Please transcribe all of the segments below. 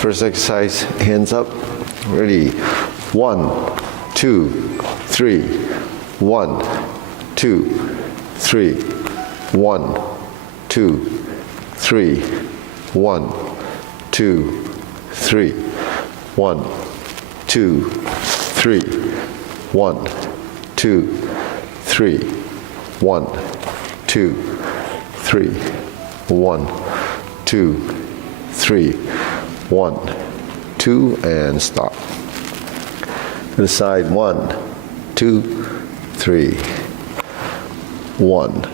First exercise, hands up. Ready. 1, 2, 3. 1, 2, 3. 1, 2, 3. 1, 2, 3. 1, 2, 3. 1, 2, 3. 1, 2, 3. 1, 2, 3. 1, 2, and stop. To the side, 1, 2, 3. 1,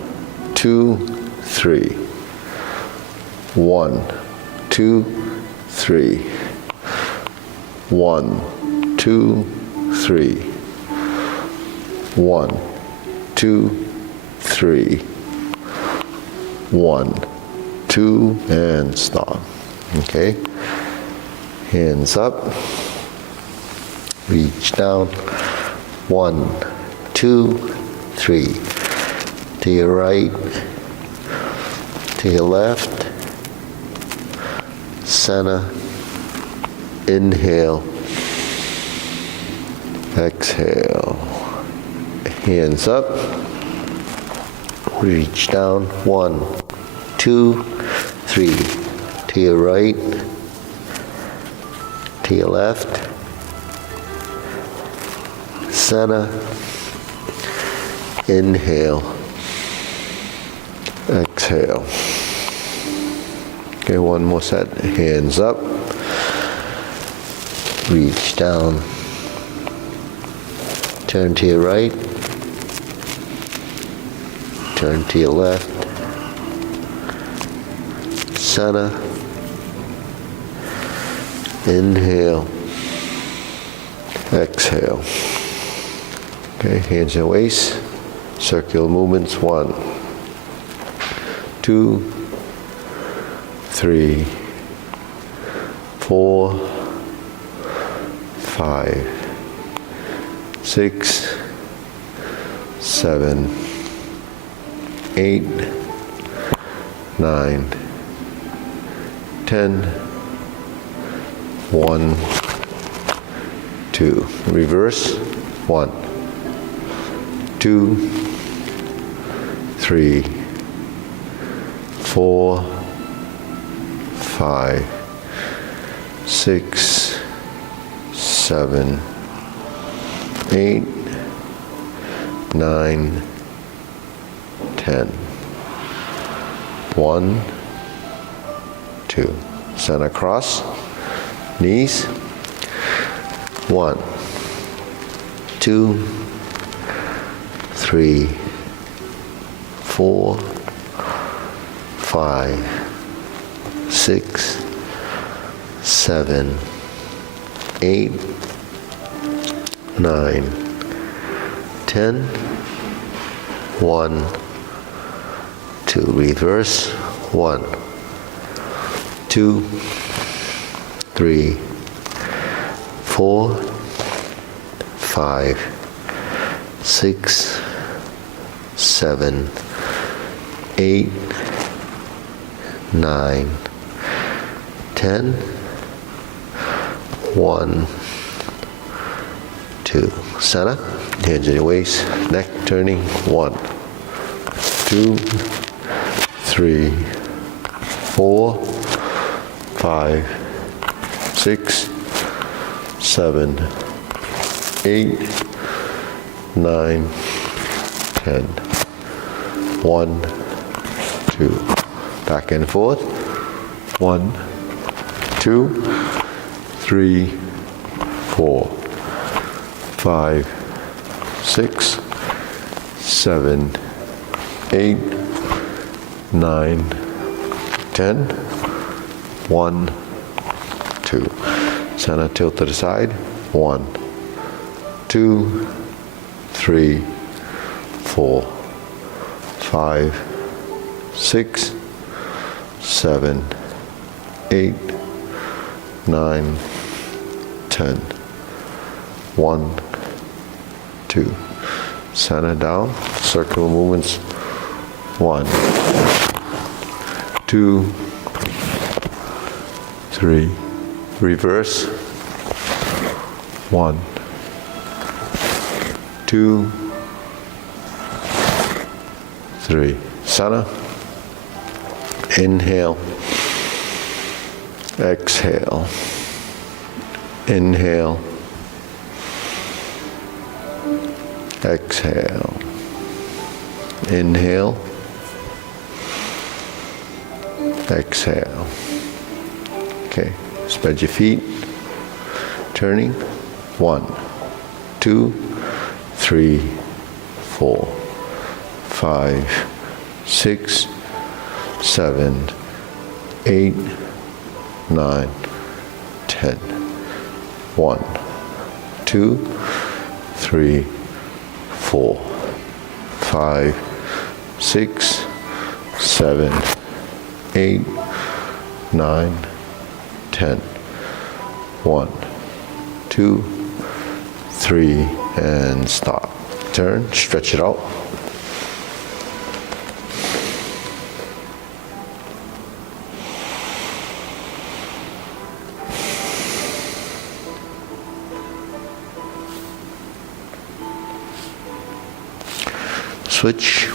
2, 3. 1, 2, 3. 1, 2, 3. 1, 2, 3. 1, 2, and stop. Okay? Hands up. Reach down. 1, 2, 3. To your right. To your left. Center. Inhale. Exhale. Hands up. Reach down. 1, 2, 3. To your right. To your left. Center. Inhale. Exhale. Okay, one more set. Hands up. Reach down. Turn to your right. Turn to your left. Center. Inhale. Exhale. Okay, hands in waist. Circular movements. 1, 2, 3, 4, 5, 6, 7, 8, 9, 10. 1, 2. Reverse. 1, 2, 3, 4, 5, 6, 7, 8, 9, 10. 1, 2. Center cross. Knees. 1, 2, 3, 4, 5, 6, 7, 8, 9, 10. 1, 2. Reverse. 1, 2, 3, 4, 5, 6, 7, 8, 9, 10. 1, 2. Center. Hands in your waist. Neck turning. 1, 2, 3, 4, 5, 6, 7, 8, 9, 10. 1, 2. Back and forth. 1, 2, 3, 4, 5, 6, 7, 8, 9, 10. 1, 2. Center tilt to the side. 1, 2, 3, 4, 5, 6, 7, 8, 9, 10. 1, 2. Center down. Circular movements. 1, 2, 3, reverse, 1, 2, 3. Center, inhale, exhale, inhale, exhale, inhale, exhale. Okay, spread your feet, turning, 1, 2, 3, 4, 5, 6, 7, 8, 9, 10. 1, 2, 3, 4, 5, 6, 7, 8, 9, 10. 1, 2, 3, and stop. Turn, stretch it out. Switch.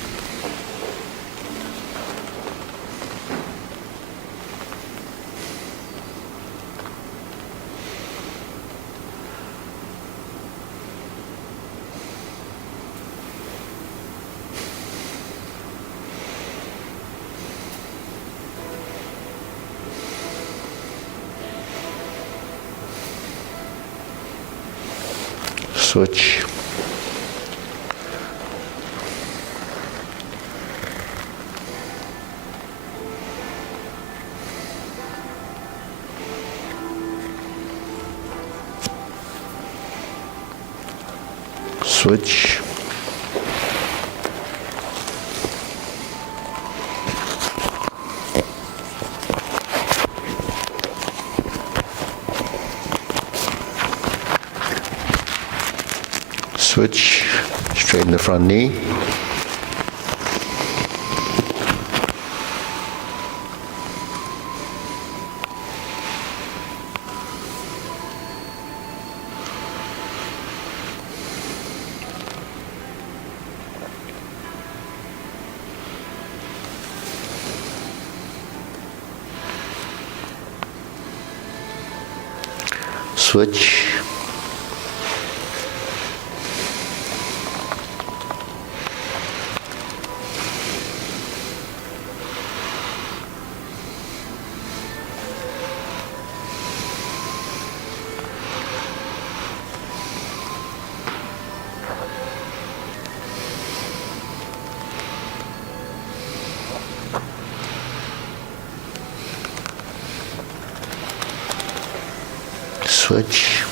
Switch. Switch. Switch. Straighten the front knee. Switch. Switch.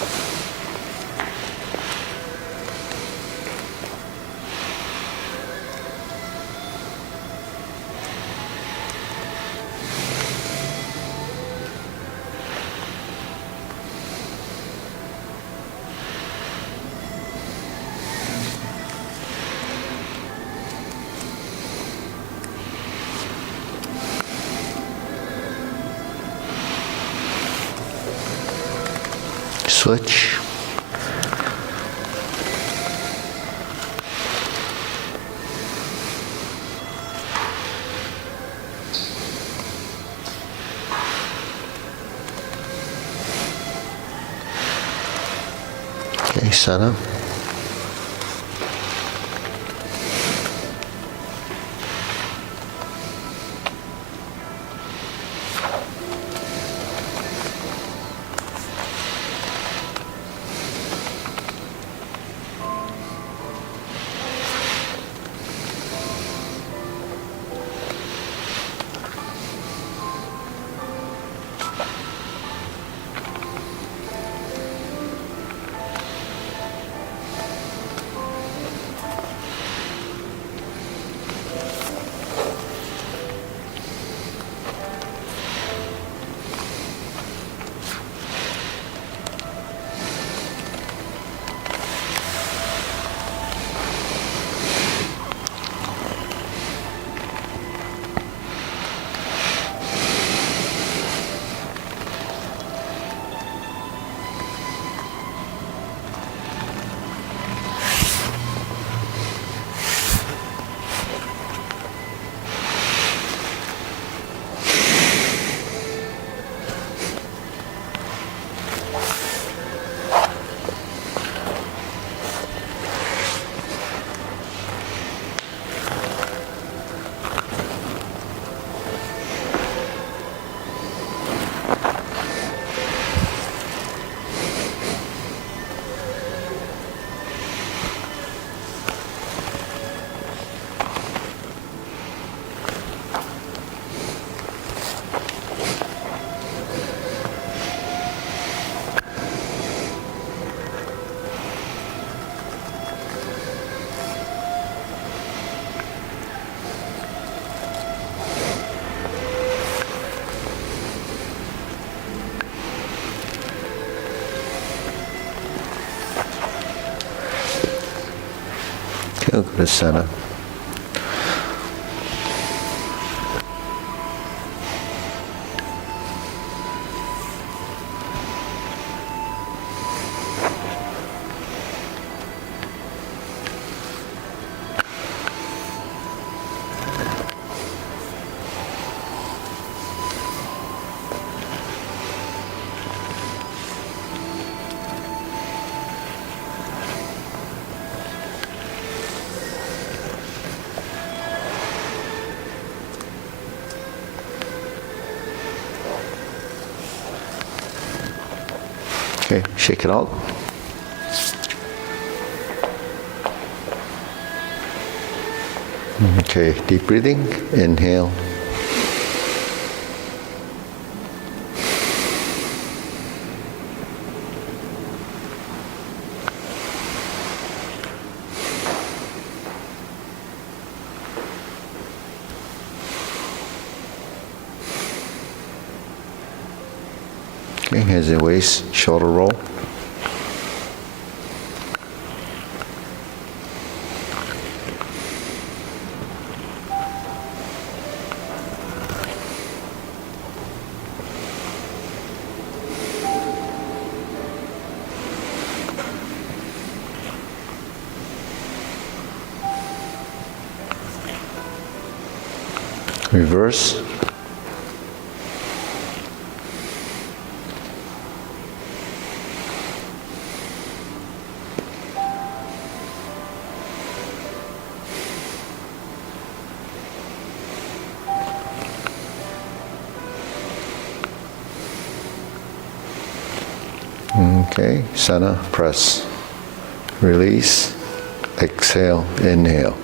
Switch. Okay, center. Okay, go to center. Okay, shake it out. Okay, deep breathing. Inhale. Okay, hands in waist, shoulder roll. Reverse. Okay, center, press. Release, exhale, inhale.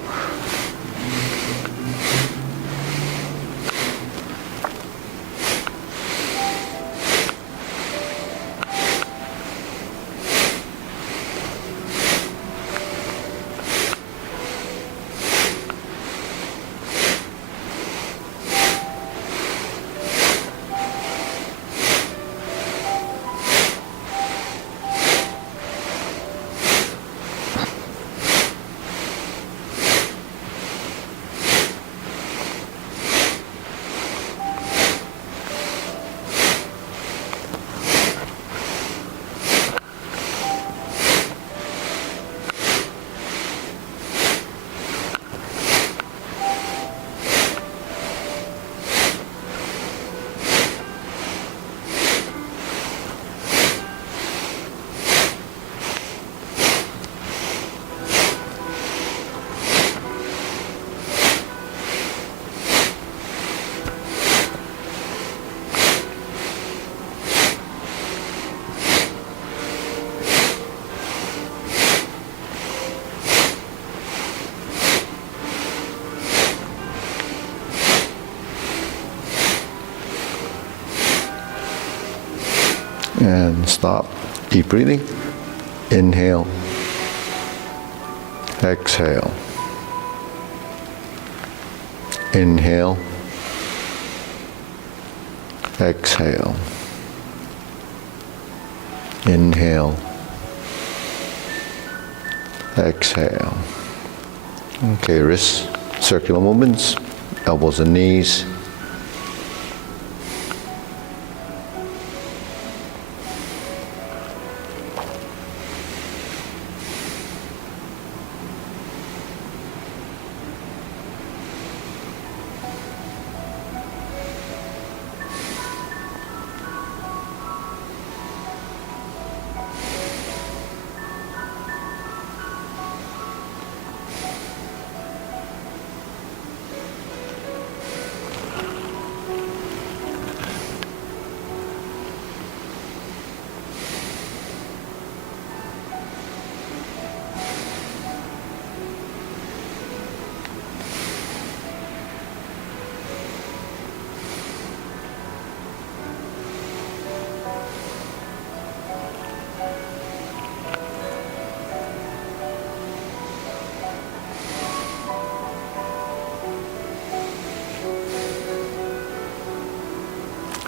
And stop. Deep breathing. Inhale. Exhale. Inhale. Exhale. Inhale. Exhale. Okay, wrists, circular movements, elbows and knees.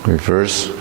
Reverse.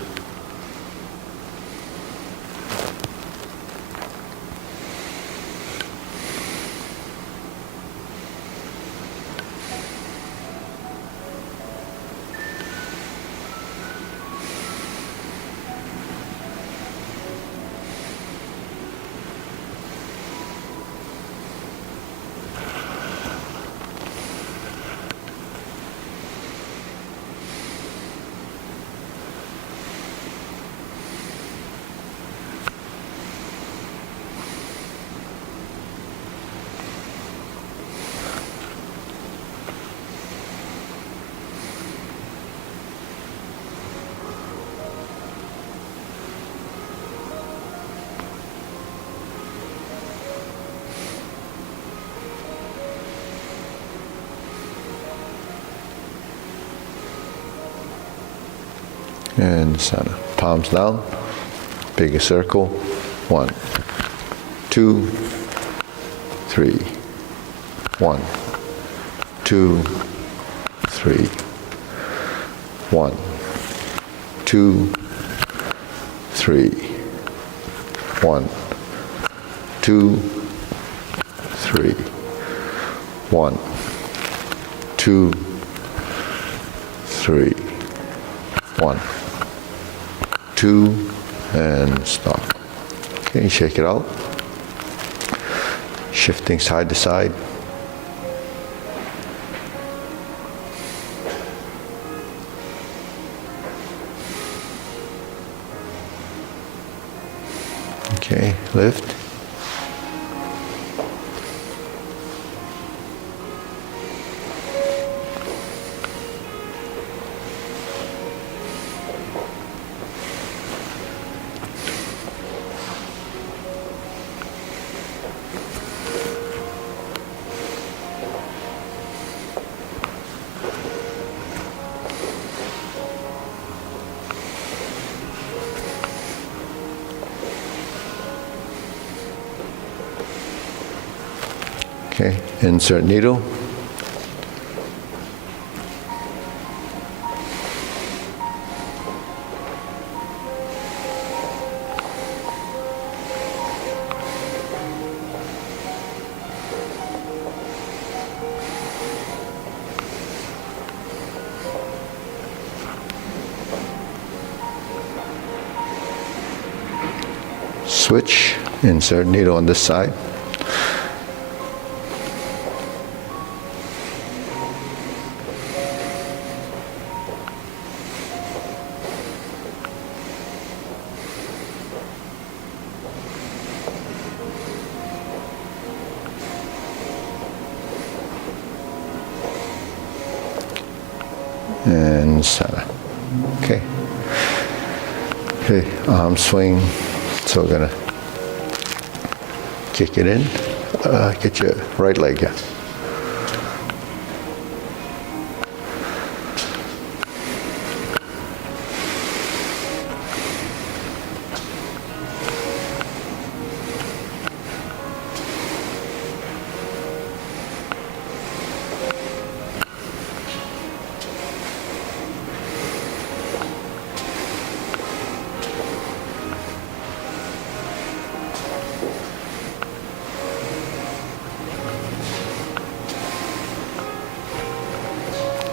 and center. Palms down, bigger circle. 1, 2, 3. 1, 2, 3. 1, 2, 3. 1, 2, 3. 1, 2, 3. 1, 2, and stop. Okay, shake it out. Shifting side to side. Okay, lift. Okay, insert needle. Switch, insert needle on this side. And center. Okay. Okay, arm swing. So we're gonna kick it in. Get your right leg in.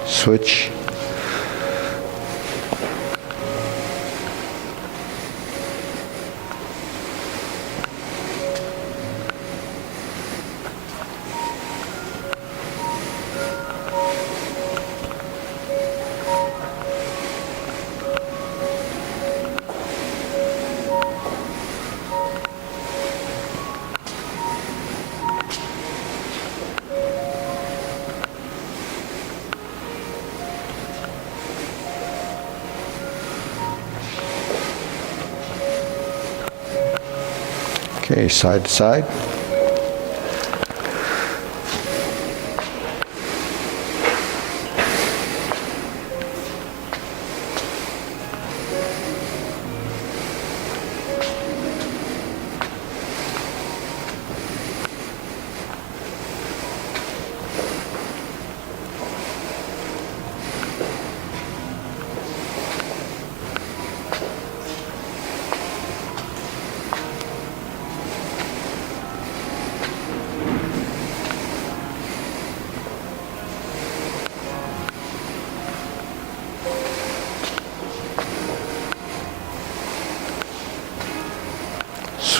Switch. Okay, side to side.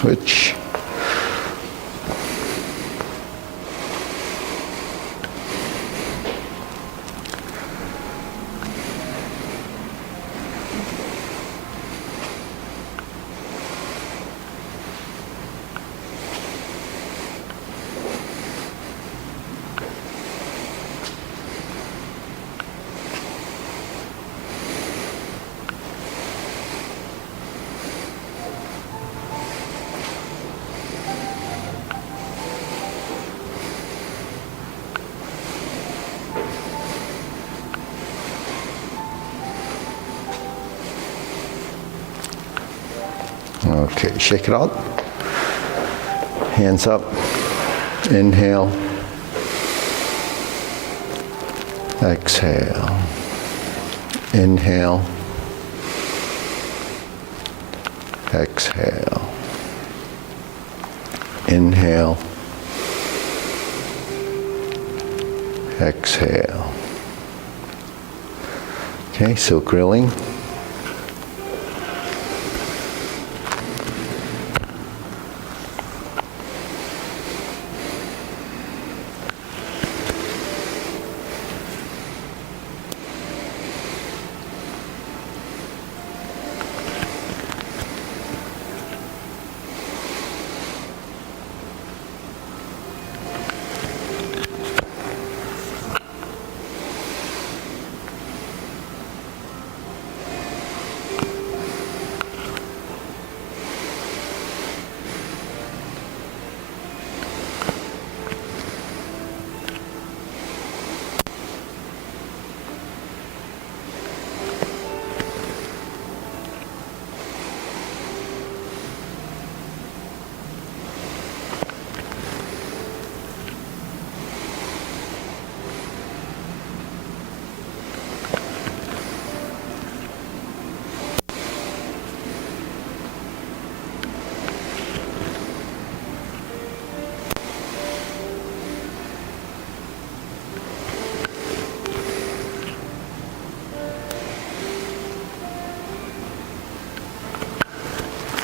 Switch. Okay, shake it out. Hands up. Inhale. Exhale. Inhale. Exhale. Inhale. Exhale. Okay, so grilling.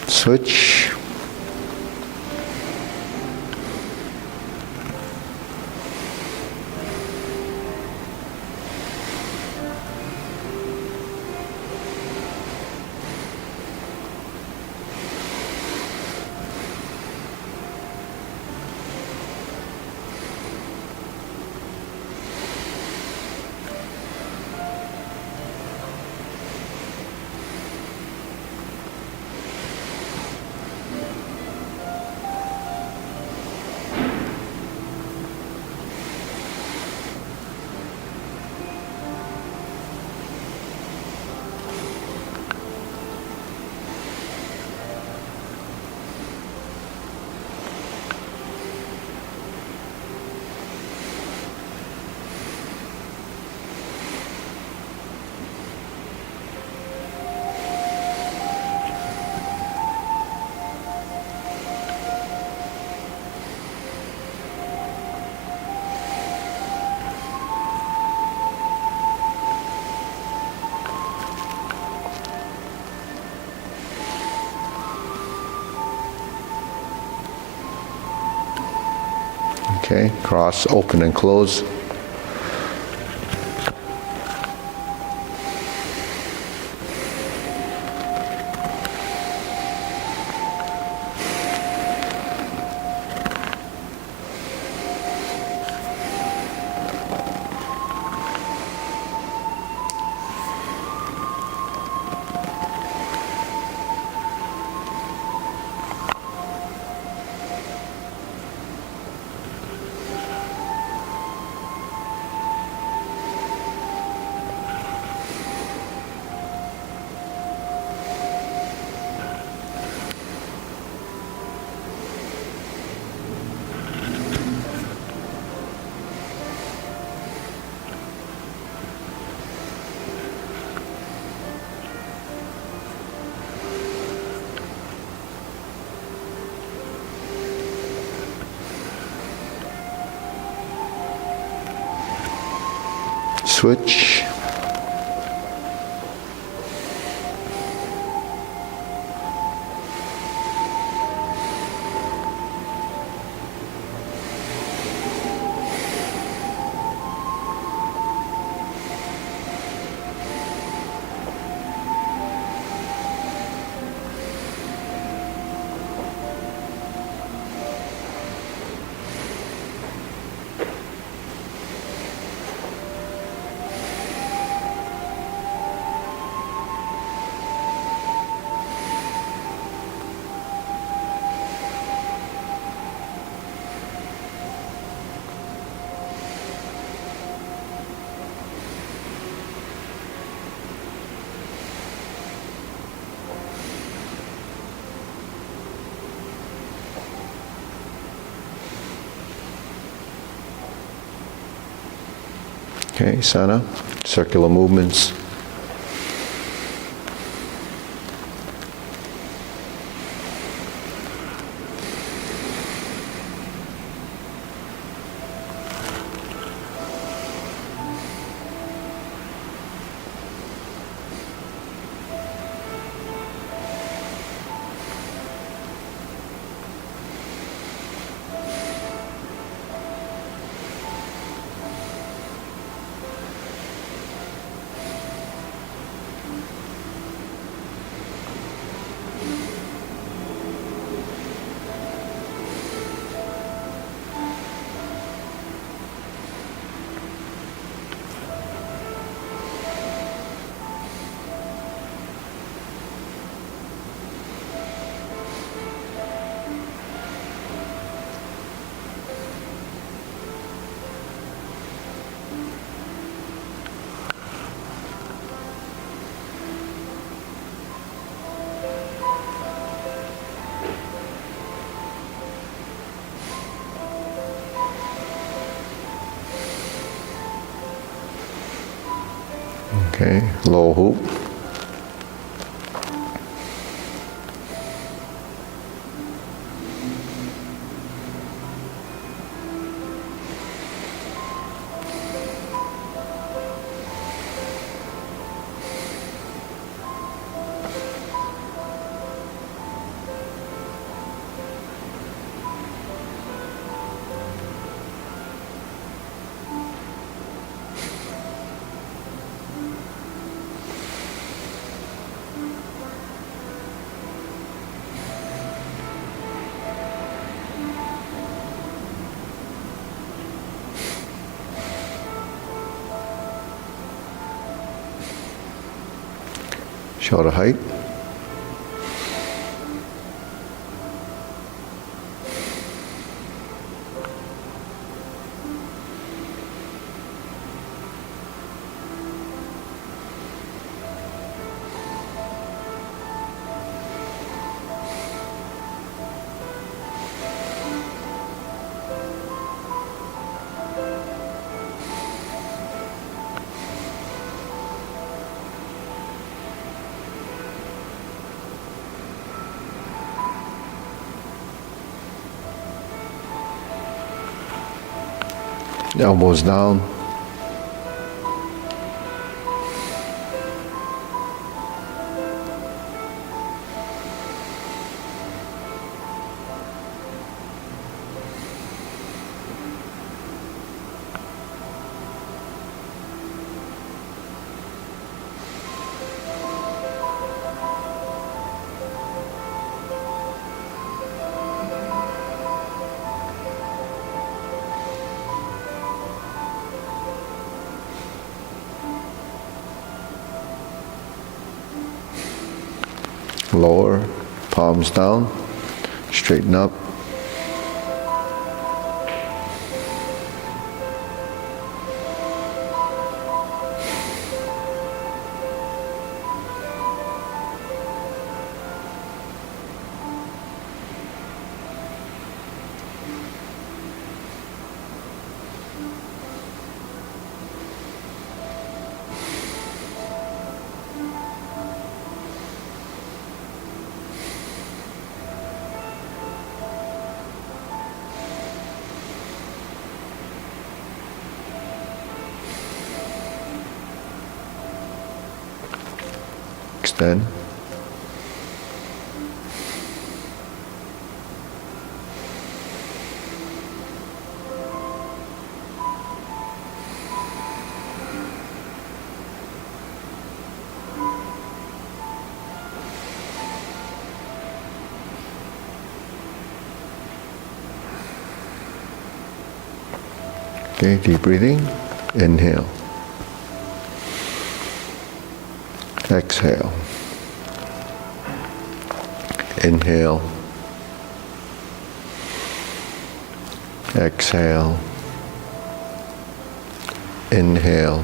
Switch. Okay, cross, open and close. Switch. Okay, Sana, circular movements. Okay, low hoop. Shoulder height. Elbows down. Lower, palms down, straighten up. Extend. Okay, deep breathing. Inhale. Exhale. Inhale. Exhale. Inhale.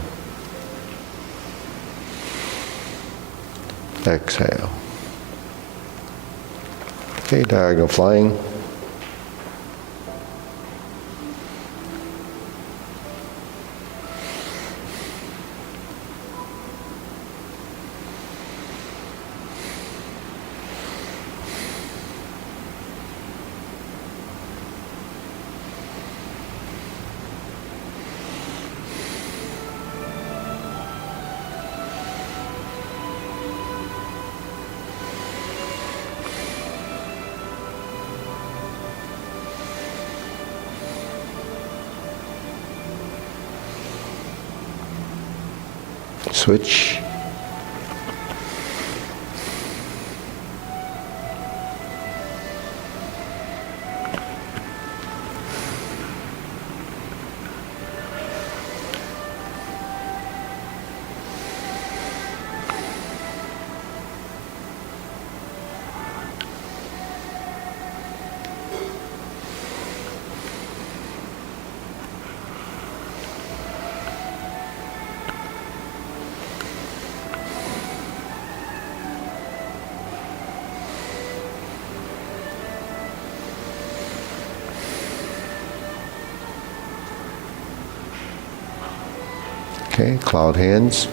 Exhale. Okay, diagonal flying. switch. Okay, cloud hands.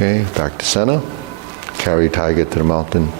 Okay, back to center. Carry tiger to the mountain.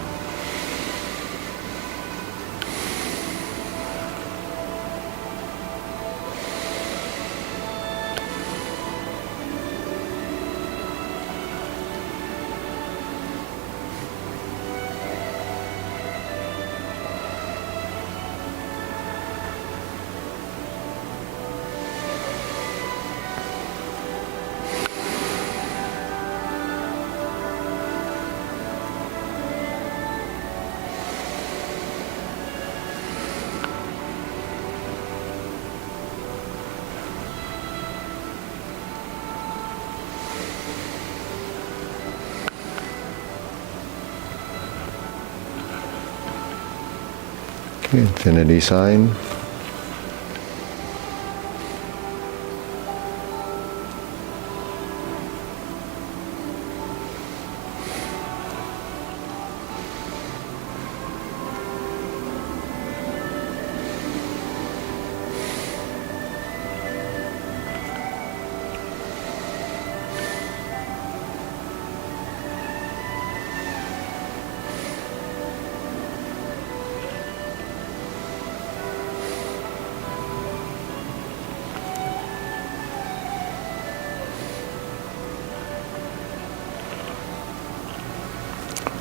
Okay, infinity sign.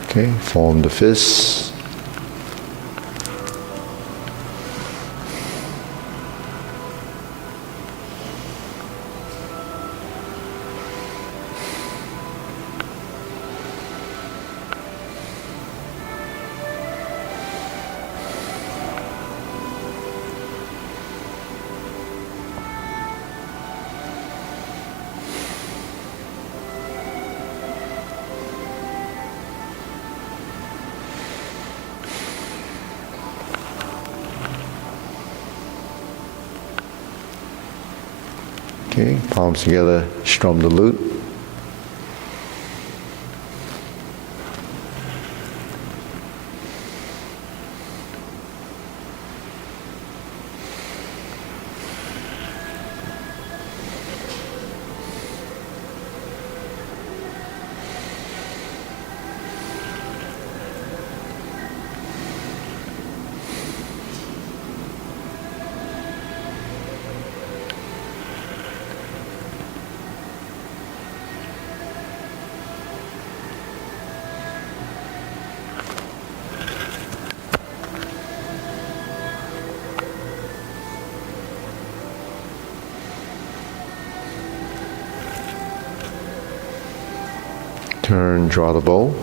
Okay, form the fists. Okay, palms together, strum the lute. Turn, draw the bow.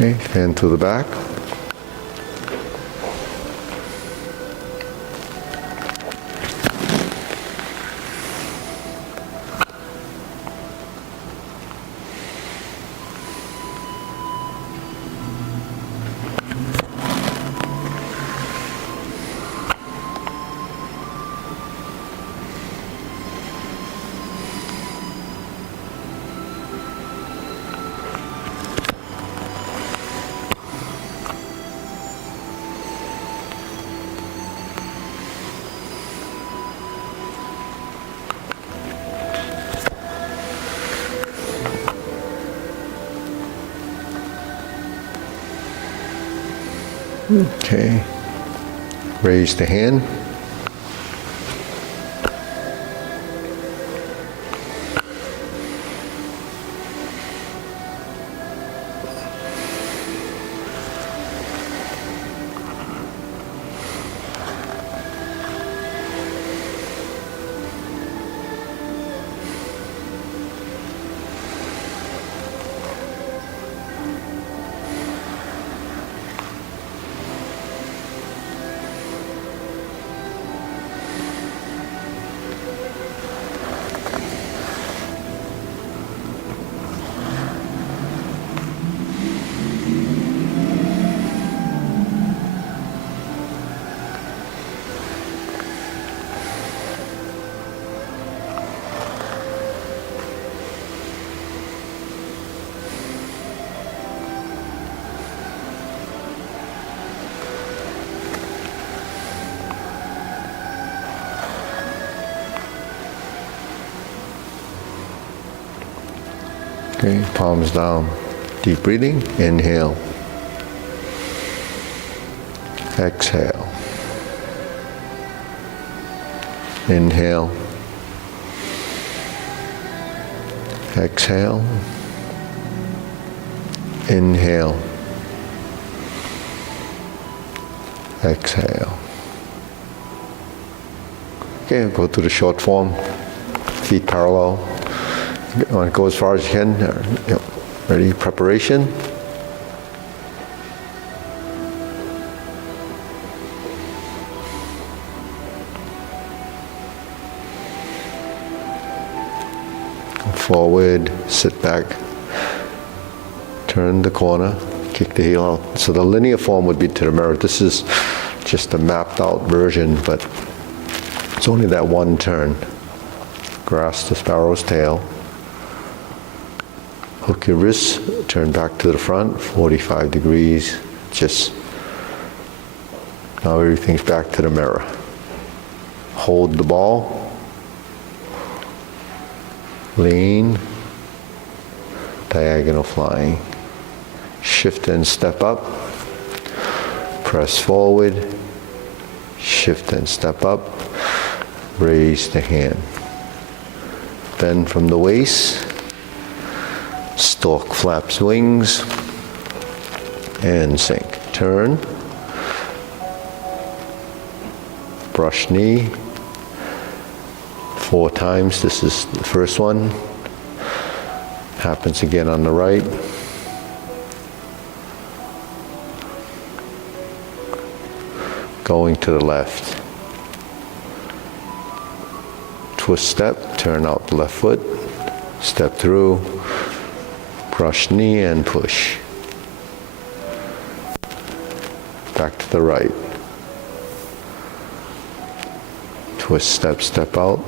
Okay, fan to the back. Okay, raise the hand. Okay, palms down. Deep breathing. Inhale. Exhale. Inhale. Exhale. Inhale. Exhale. Okay, go to the short form. Feet parallel. Go as far as you can. Yep. Ready? Preparation. Forward, sit back, turn the corner, kick the heel out. So the linear form would be to the mirror. This is just a mapped out version, but it's only that one turn. Grasp the sparrow's tail. Hook your wrists, turn back to the front, 45 degrees. Just, now everything's back to the mirror. Hold the ball. Lean, diagonal flying. Shift and step up. Press forward. Shift and step up. Raise the hand. Bend from the waist. Stork flaps wings. And sink. Turn. Brush knee. 4 times. This is the first one. Happens again on the right. Going to the left. Twist step, turn out the left foot. Step through. Brush knee and push. Back to the right. Twist step, step out.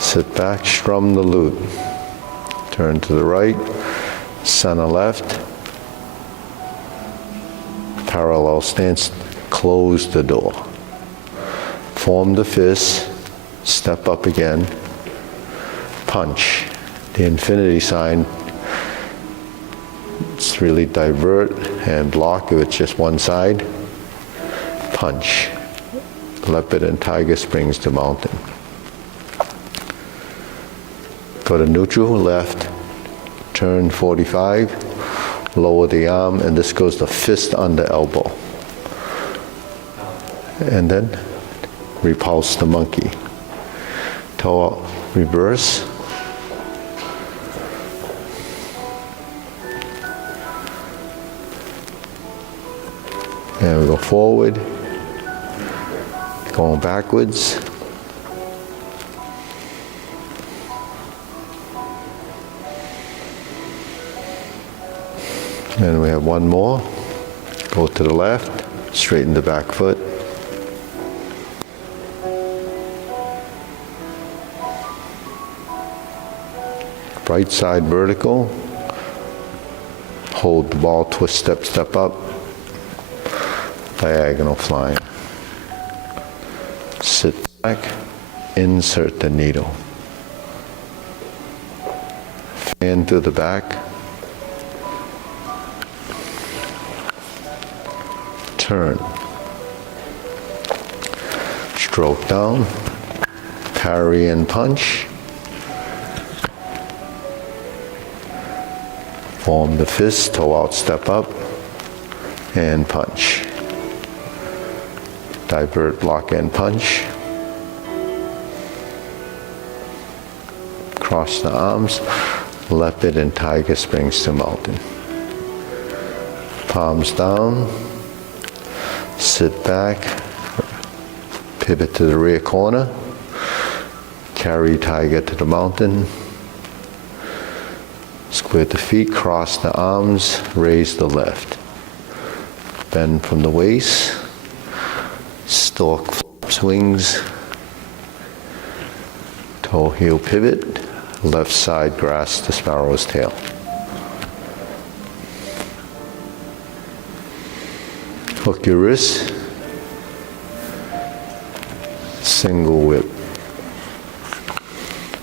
Sit back, strum the lute. Turn to the right, center left. Parallel stance, close the door. Form the fist, step up again. Punch. The infinity sign, it's really divert and block if it's just one side. Punch. Leopard and tiger springs to mountain. Go to neutral, left, turn 45, lower the arm, and this goes to fist under elbow. And then repulse the monkey. Toe out, reverse. go forward, going backwards. And we have one more. Go to the left, straighten the back foot. Right side vertical. Hold the ball, twist, step up. Diagonal flying. Sit back, insert the needle. Fan to the back. Turn. Stroke down. Parry and punch. Form the fist, toe out, step up, and punch. Divert, block, and punch. Cross the arms, leopard and tiger springs to mountain. Palms down, sit back, pivot to the rear corner, carry tiger to the mountain. Square the feet, cross the arms, raise the left. Bend from the waist, stork flaps wings, toe heel pivot, left side grasp the sparrow's tail. Hook your wrist, single whip.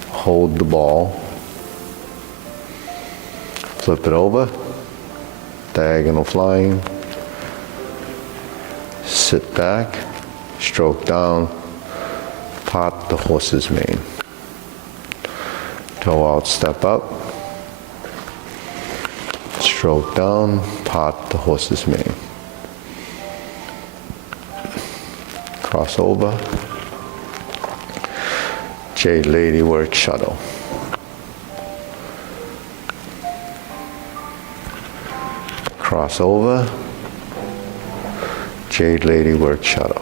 Hold the ball. Flip it over, diagonal flying, sit back, stroke down, part the horse's mane. Toe out, step up, stroke down, part the horse's mane. Cross over, Jade Lady Work Shuttle. Cross over, Jade Lady Work Shuttle.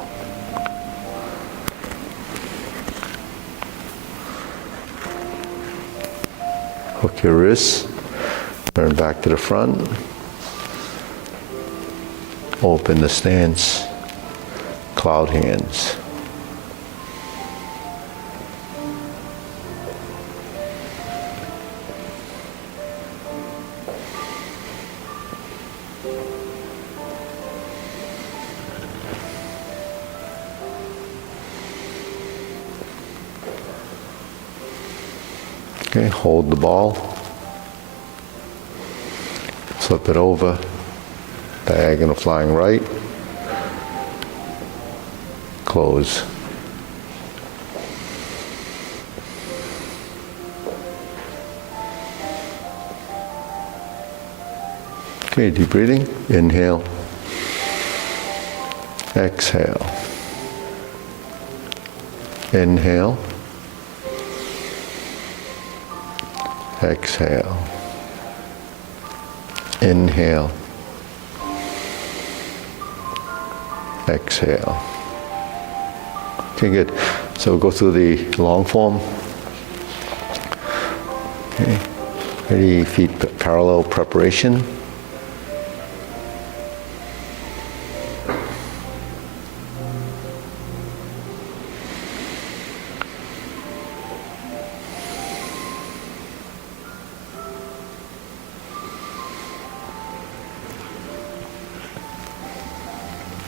Hook your wrists, turn back to the front, open the stance, cloud hands. Okay, hold the ball, flip it over, diagonal flying right, close. Okay, deep breathing, inhale, exhale, inhale, exhale, inhale, exhale. Okay, good. So we'll go through the long form. Okay, ready, feet parallel preparation.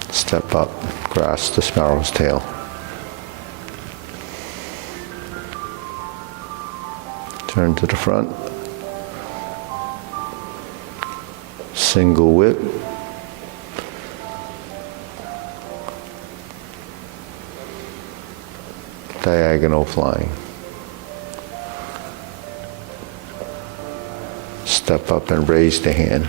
Step up, grasp the sparrow's tail. Turn to the front. Single whip. Diagonal flying. Step up and raise the hand.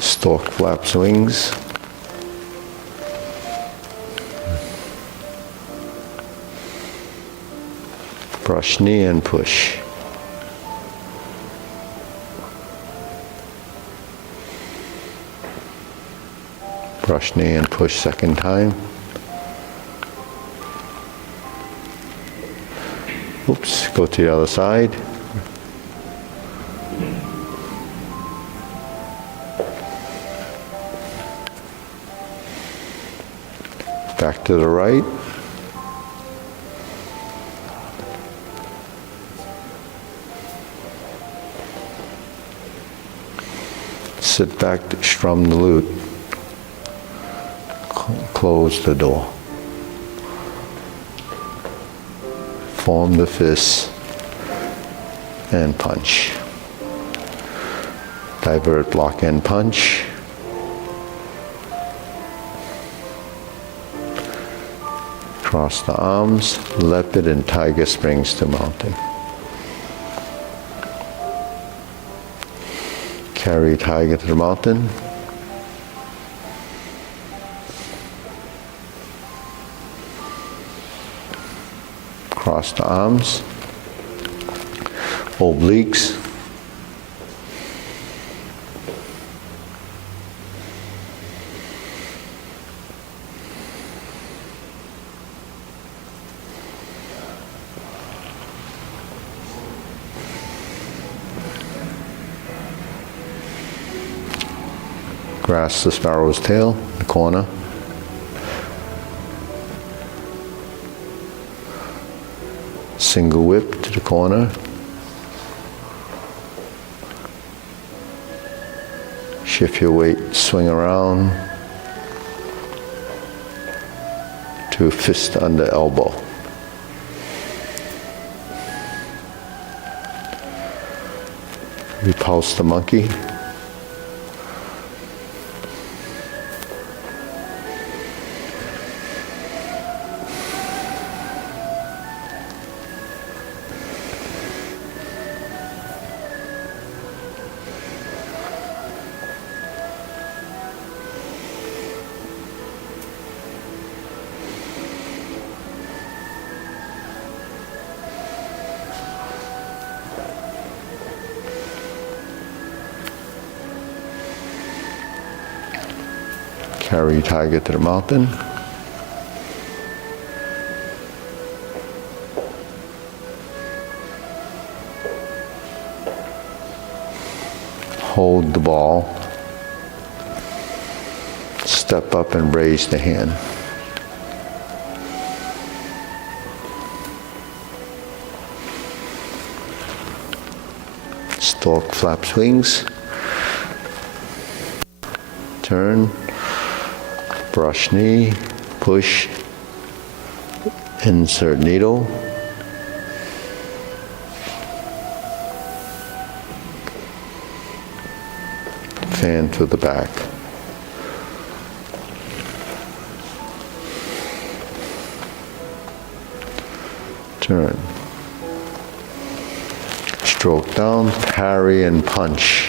Stork flaps wings. Brush knee and push. Brush knee and push second time. Oops, go to the other side. Back to the right. Sit back, strum the lute. Close the door. Form the fist and punch. Divert, block, and punch. Cross the arms, leopard and tiger springs to mountain. Carry tiger to the mountain. Cross the arms. Obliques. Grasp the sparrow's tail, the corner. Single whip to the corner. Shift your weight, swing around to fist under elbow. Repulse the monkey. Carry tiger to the mountain. Hold the ball. Step up and raise the hand. Stork flaps wings. Turn. Brush knee, push, insert needle. Fan to the back. Turn. Stroke down, parry and punch.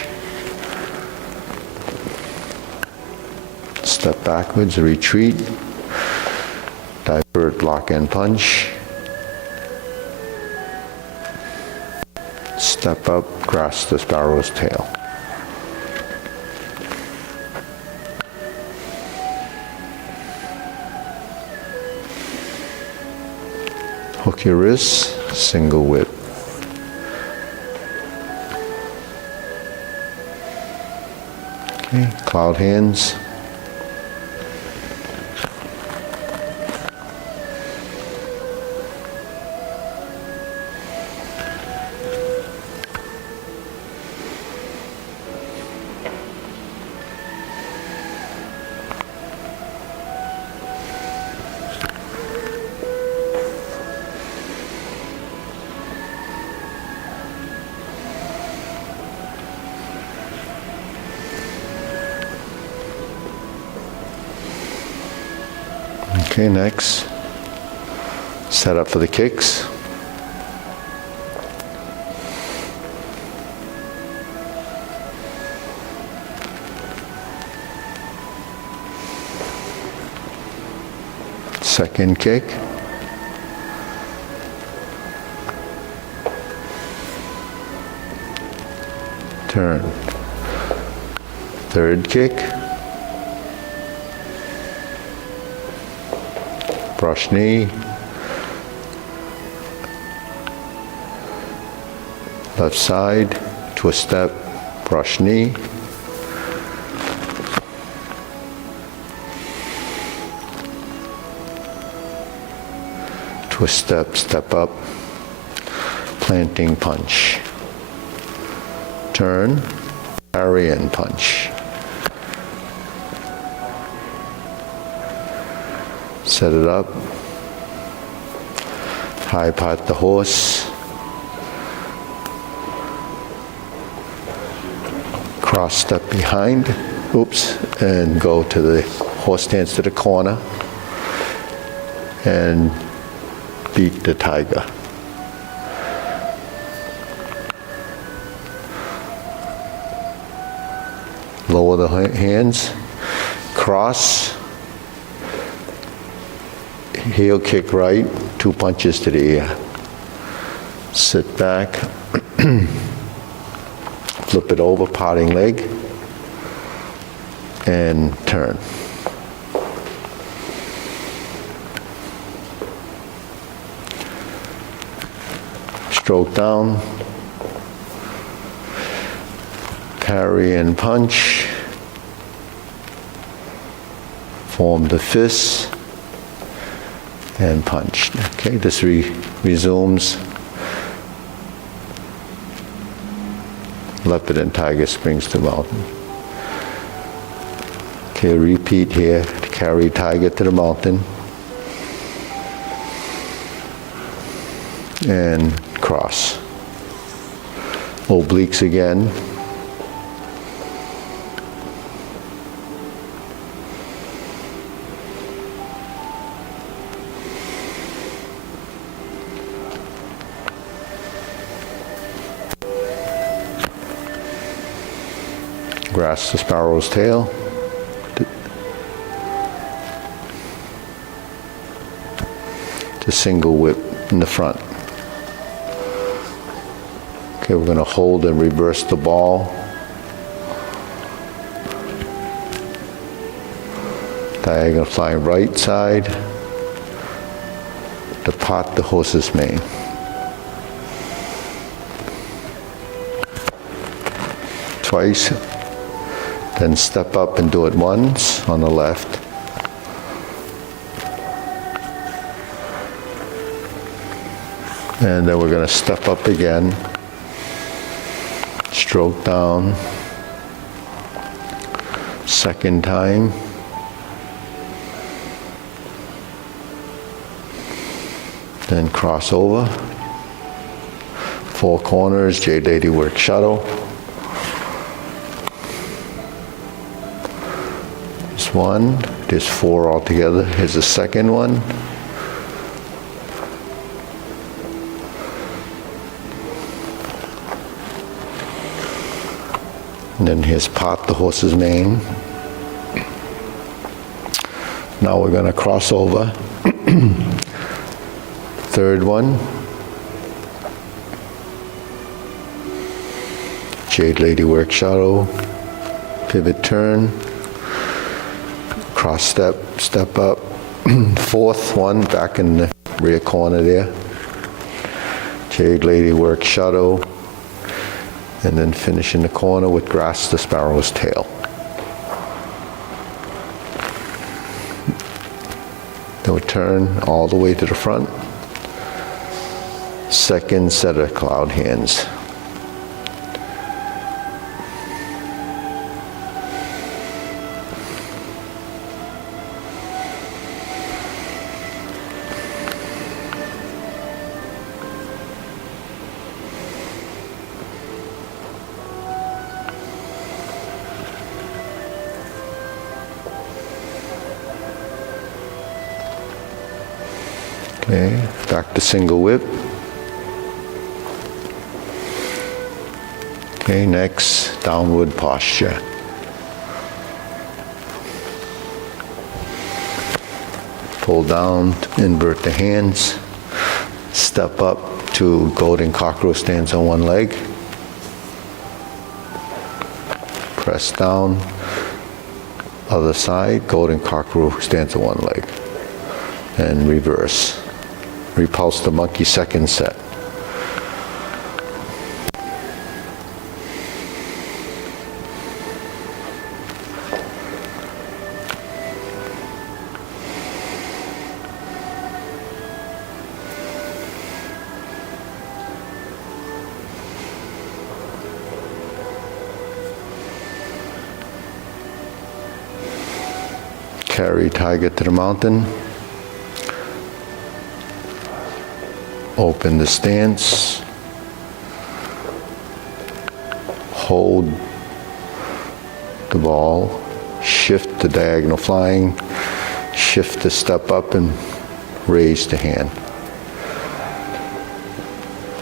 Step backwards, retreat, divert, block and punch. Step up, grasp the sparrow's tail. Hook your wrists, single whip. Okay, cloud hands. Okay, next, set up for the kicks. Second kick. Turn. Third kick. brush knee, left side, twist step, brush knee, twist step, step up, planting punch, turn, parry and punch. Set it up, high part the horse, cross step behind, oops, and go to the horse stance to the corner and beat the tiger. Lower the hands, cross, heel kick right, 2 punches to the ear. Sit back, flip it over, parting leg, and turn. Stroke down, parry and punch, form the fist, and punch. Okay, this resumes leopard and tiger springs to mountain. Okay, repeat here, carry tiger to the mountain, and cross. Obliques again. Grasp the sparrow's tail. To single whip in the front. Okay, we're going to hold and reverse the ball. Diagonal flying right side. To pot the horse's mane. Twice. Then step up and do it once on the left. And then we're going to step up again. Stroke down. Second time. Then cross over. 4 corners, Jade Lady work shuttle. There's 1, there's 4 altogether. Here's the second one. And then here's pot the horse's mane. Now we're going to cross over. Third one. Jade Lady work shuttle. Pivot turn. Cross step, step up. Fourth one, back in the rear corner there. Jade Lady work shuttle. And then finish in the corner with grasp the sparrow's tail. Then we turn all the way to the front. Second set of cloud hands. Okay, back to single whip. Okay, next, downward posture. Pull down, invert the hands. Step up to golden cockroach stance on one leg. Press down. Other side, golden cockroach stance on one leg. and reverse. Repulse the monkey, second set. Carry tiger to the mountain. Open the stance. Hold the ball. Shift the diagonal flying. Shift the step up and raise the hand.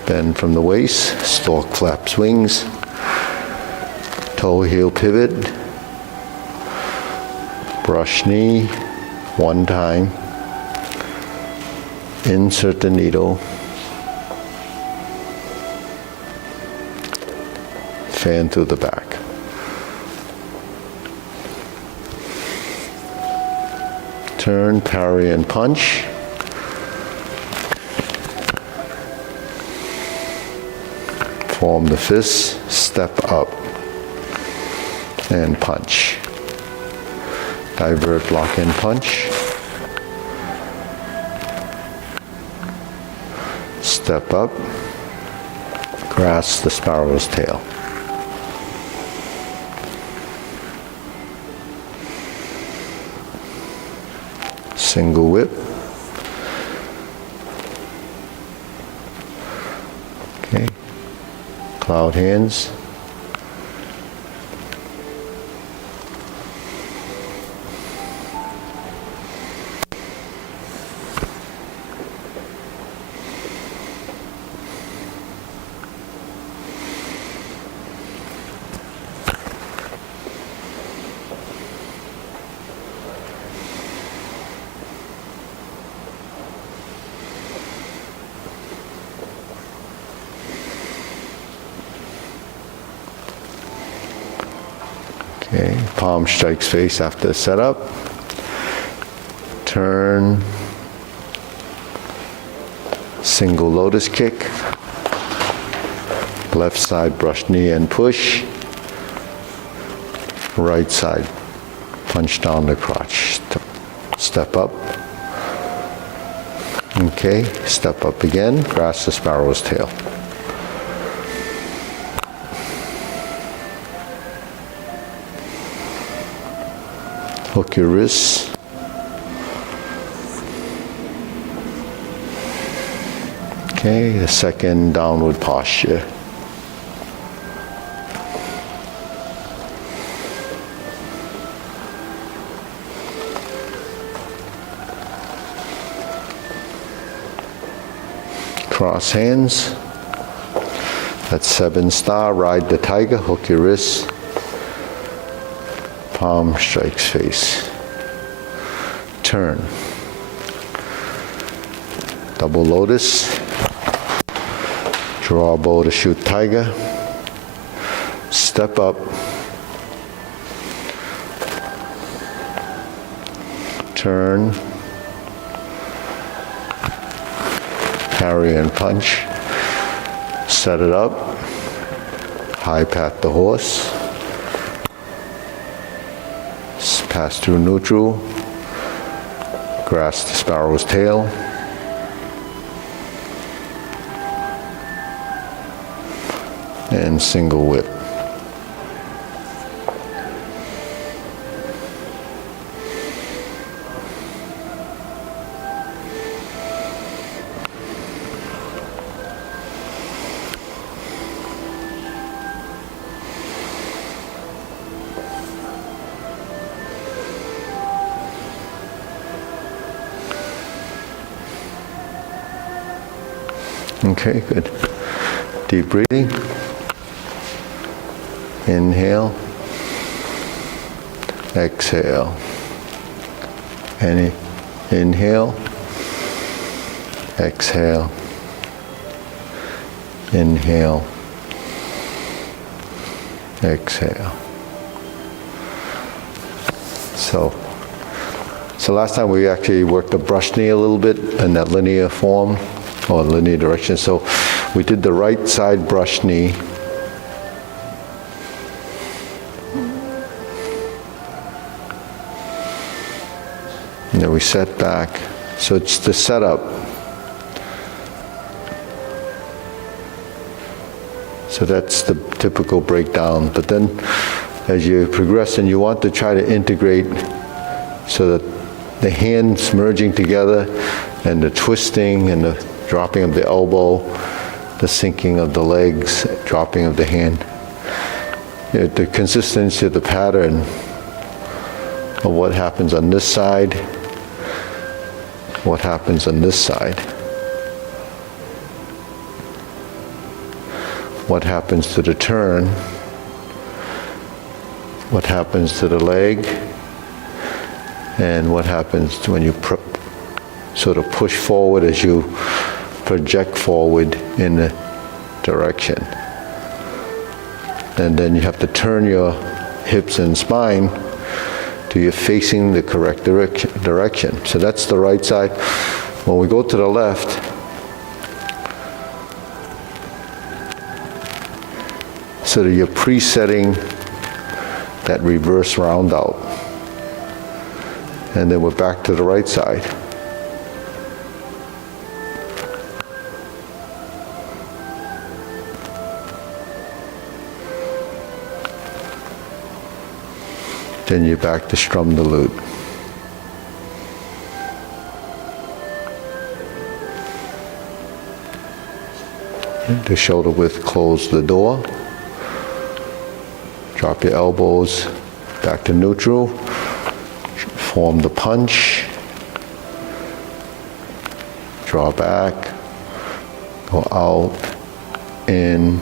Bend from the waist. Stork flaps wings. Toe heel pivot. Brush knee, one time. Insert the needle. Fan through the back. Turn, parry, and punch. Form the fist, step up, and punch. Divert, lock, and punch. Step up. Grasp the sparrow's tail. Single whip. Okay. Cloud hands. Okay, palm strikes face after the setup. Turn. Single lotus kick. Left side brush knee and push. Right side punch down the crotch. Step up. Okay, step up again. Grasp the sparrow's tail. Hook your wrists. Okay, the second downward posture. Cross hands. That's 7-star. Ride the tiger. Hook your wrists. Palm strikes face. Turn. Double lotus. Draw bow to shoot tiger. Step up. Turn. Parry and punch. Set it up. High pat the horse. Pass through neutral, grasp the sparrow's tail, and single whip. Okay, good. Deep breathing. Inhale. Exhale. Inhale. Exhale. Inhale. Exhale. So, So last time we actually worked the brush knee a little bit in that linear form, or linear direction. So we did the right side brush knee. And then we set back. So it's the setup. So that's the typical breakdown. But then as you progress and you want to try to integrate so that the hands merging together and the twisting and the dropping of the elbow, the sinking of the legs, dropping of the hand. The consistency of the pattern of what happens on this side, what happens on this side, what happens to the turn, what happens to the leg, and what happens to when you sort of push forward as you project forward in the direction. And then you have to turn your hips and spine till you're facing the correct direction. So that's the right side. When we go to the left, so that you're presetting that reverse round out. And then we're back to the right side. Then you're back to strum the lute. The shoulder width, close the door. Drop your elbows back to neutral. Form the punch. Draw back. Go out, in,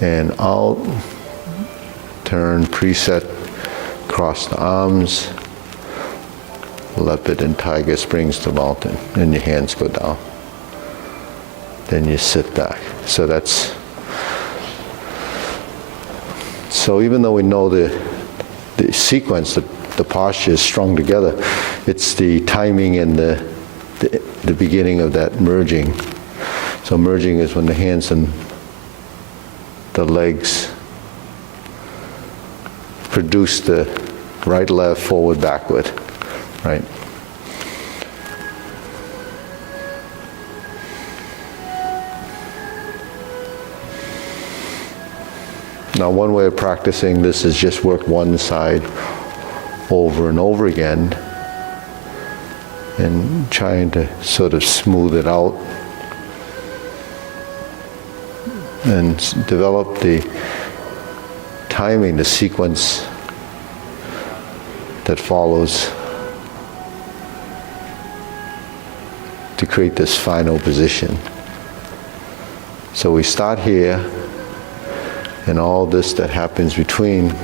and out. Turn, preset, cross the arms. Leopard and tiger springs the mountain, and your hands go down. Then you sit back. So that's, so even though we know the sequence, the posture is strung together, it's the timing and the beginning of that merging. So merging is when the hands and the legs produce the right, left, forward, backward, right? Now, one way of practicing this is just work one side over and over again and trying to sort of smooth it out and develop the timing, the sequence that follows to create this final position. So we start here, and all this that happens between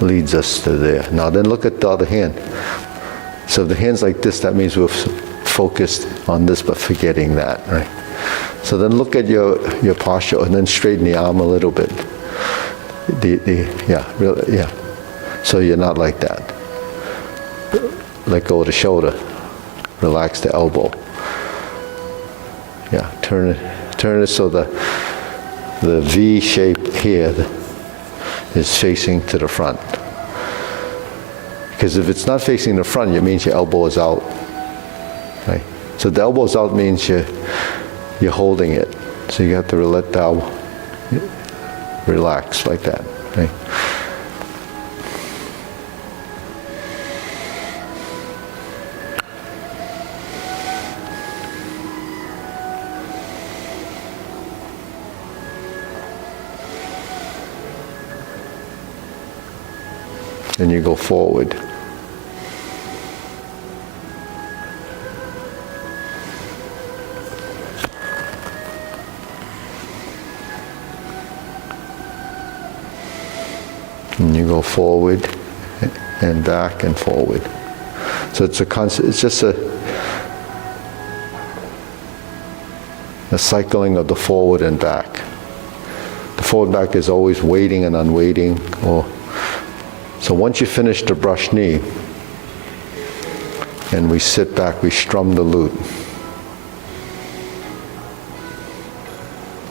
leads us to there. Now then look at the other hand. So if the hand's like this, that means we're focused on this but forgetting that, right? So then look at your posture and then straighten the arm a little bit. Yeah. So you're not like that. Let go of the shoulder. Relax the elbow. Yeah, turn it so the V shape here is facing to the front. Because if it's not facing the front, it means your elbow is out. Right? So the elbow's out means you're holding it. So you have to let the elbow relax like that. Right? And you go forward. And you go forward and back and forward. So it's a constant, it's just a cycling of the forward and back. The forward and back is always waiting and unwaiting, or so once you finish the brush knee, and we sit back, we strum the lute.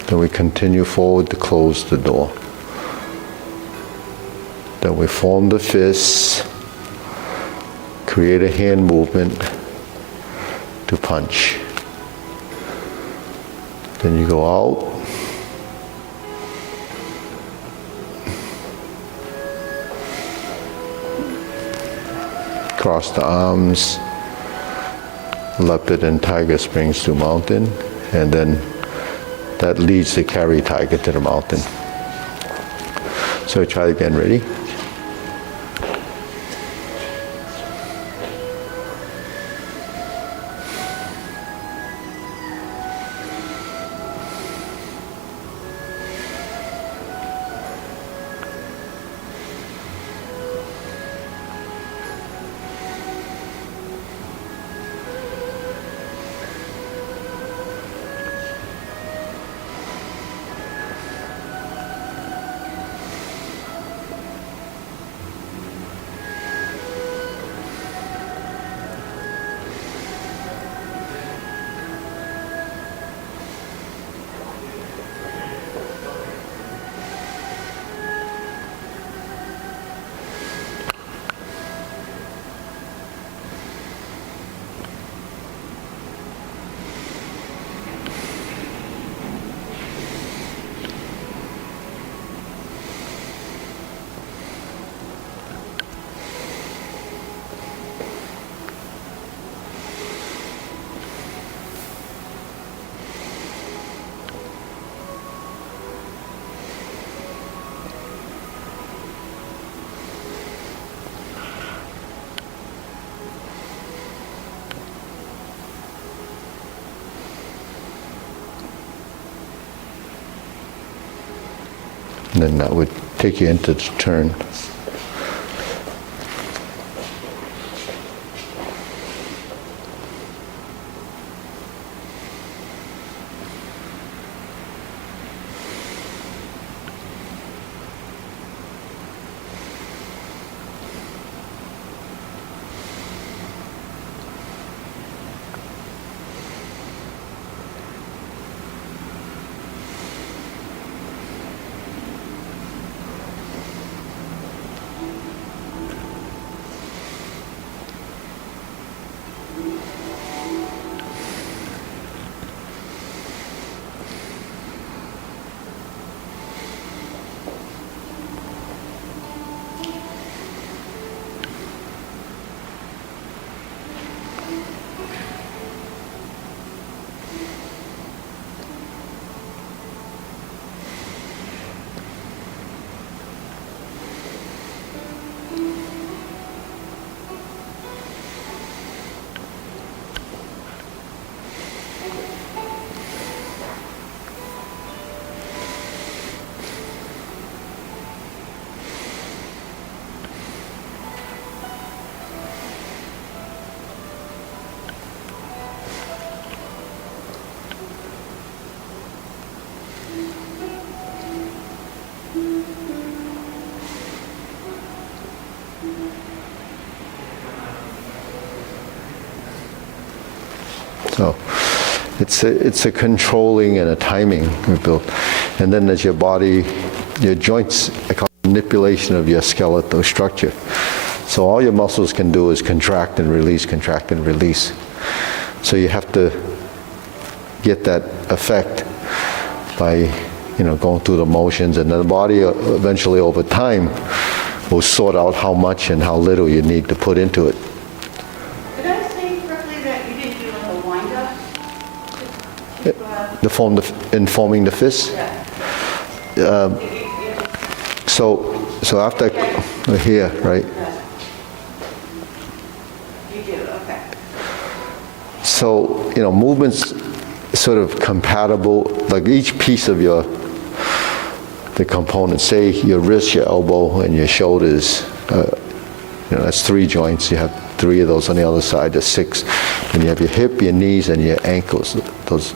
Then we continue forward to close the door. Then we form the fists, create a hand movement to punch. Then you go out. Cross the arms, leopard and tiger springs to mountain, and then that leads the carry tiger to the mountain. So try again, ready? And then that would take you into the turn. So it's a controlling and a timing we built. And then there's your body, your joints, I call it manipulation of your skeletal structure. So all your muscles can do is contract and release, contract and release. So you have to get that effect by, going through the motions, and the body eventually over time will sort out how much and how little you need to put into it. Did I say correctly that you didn't do like a wind-up? In forming the fist? Yeah. So after here, right? You do, okay. So, movements sort of compatible, like each piece of the components, say your wrist, your elbow, and your shoulders, that's 3 joints. You have 3 of those on the other side, there's 6. And you have your hip, your knees, and your ankles, those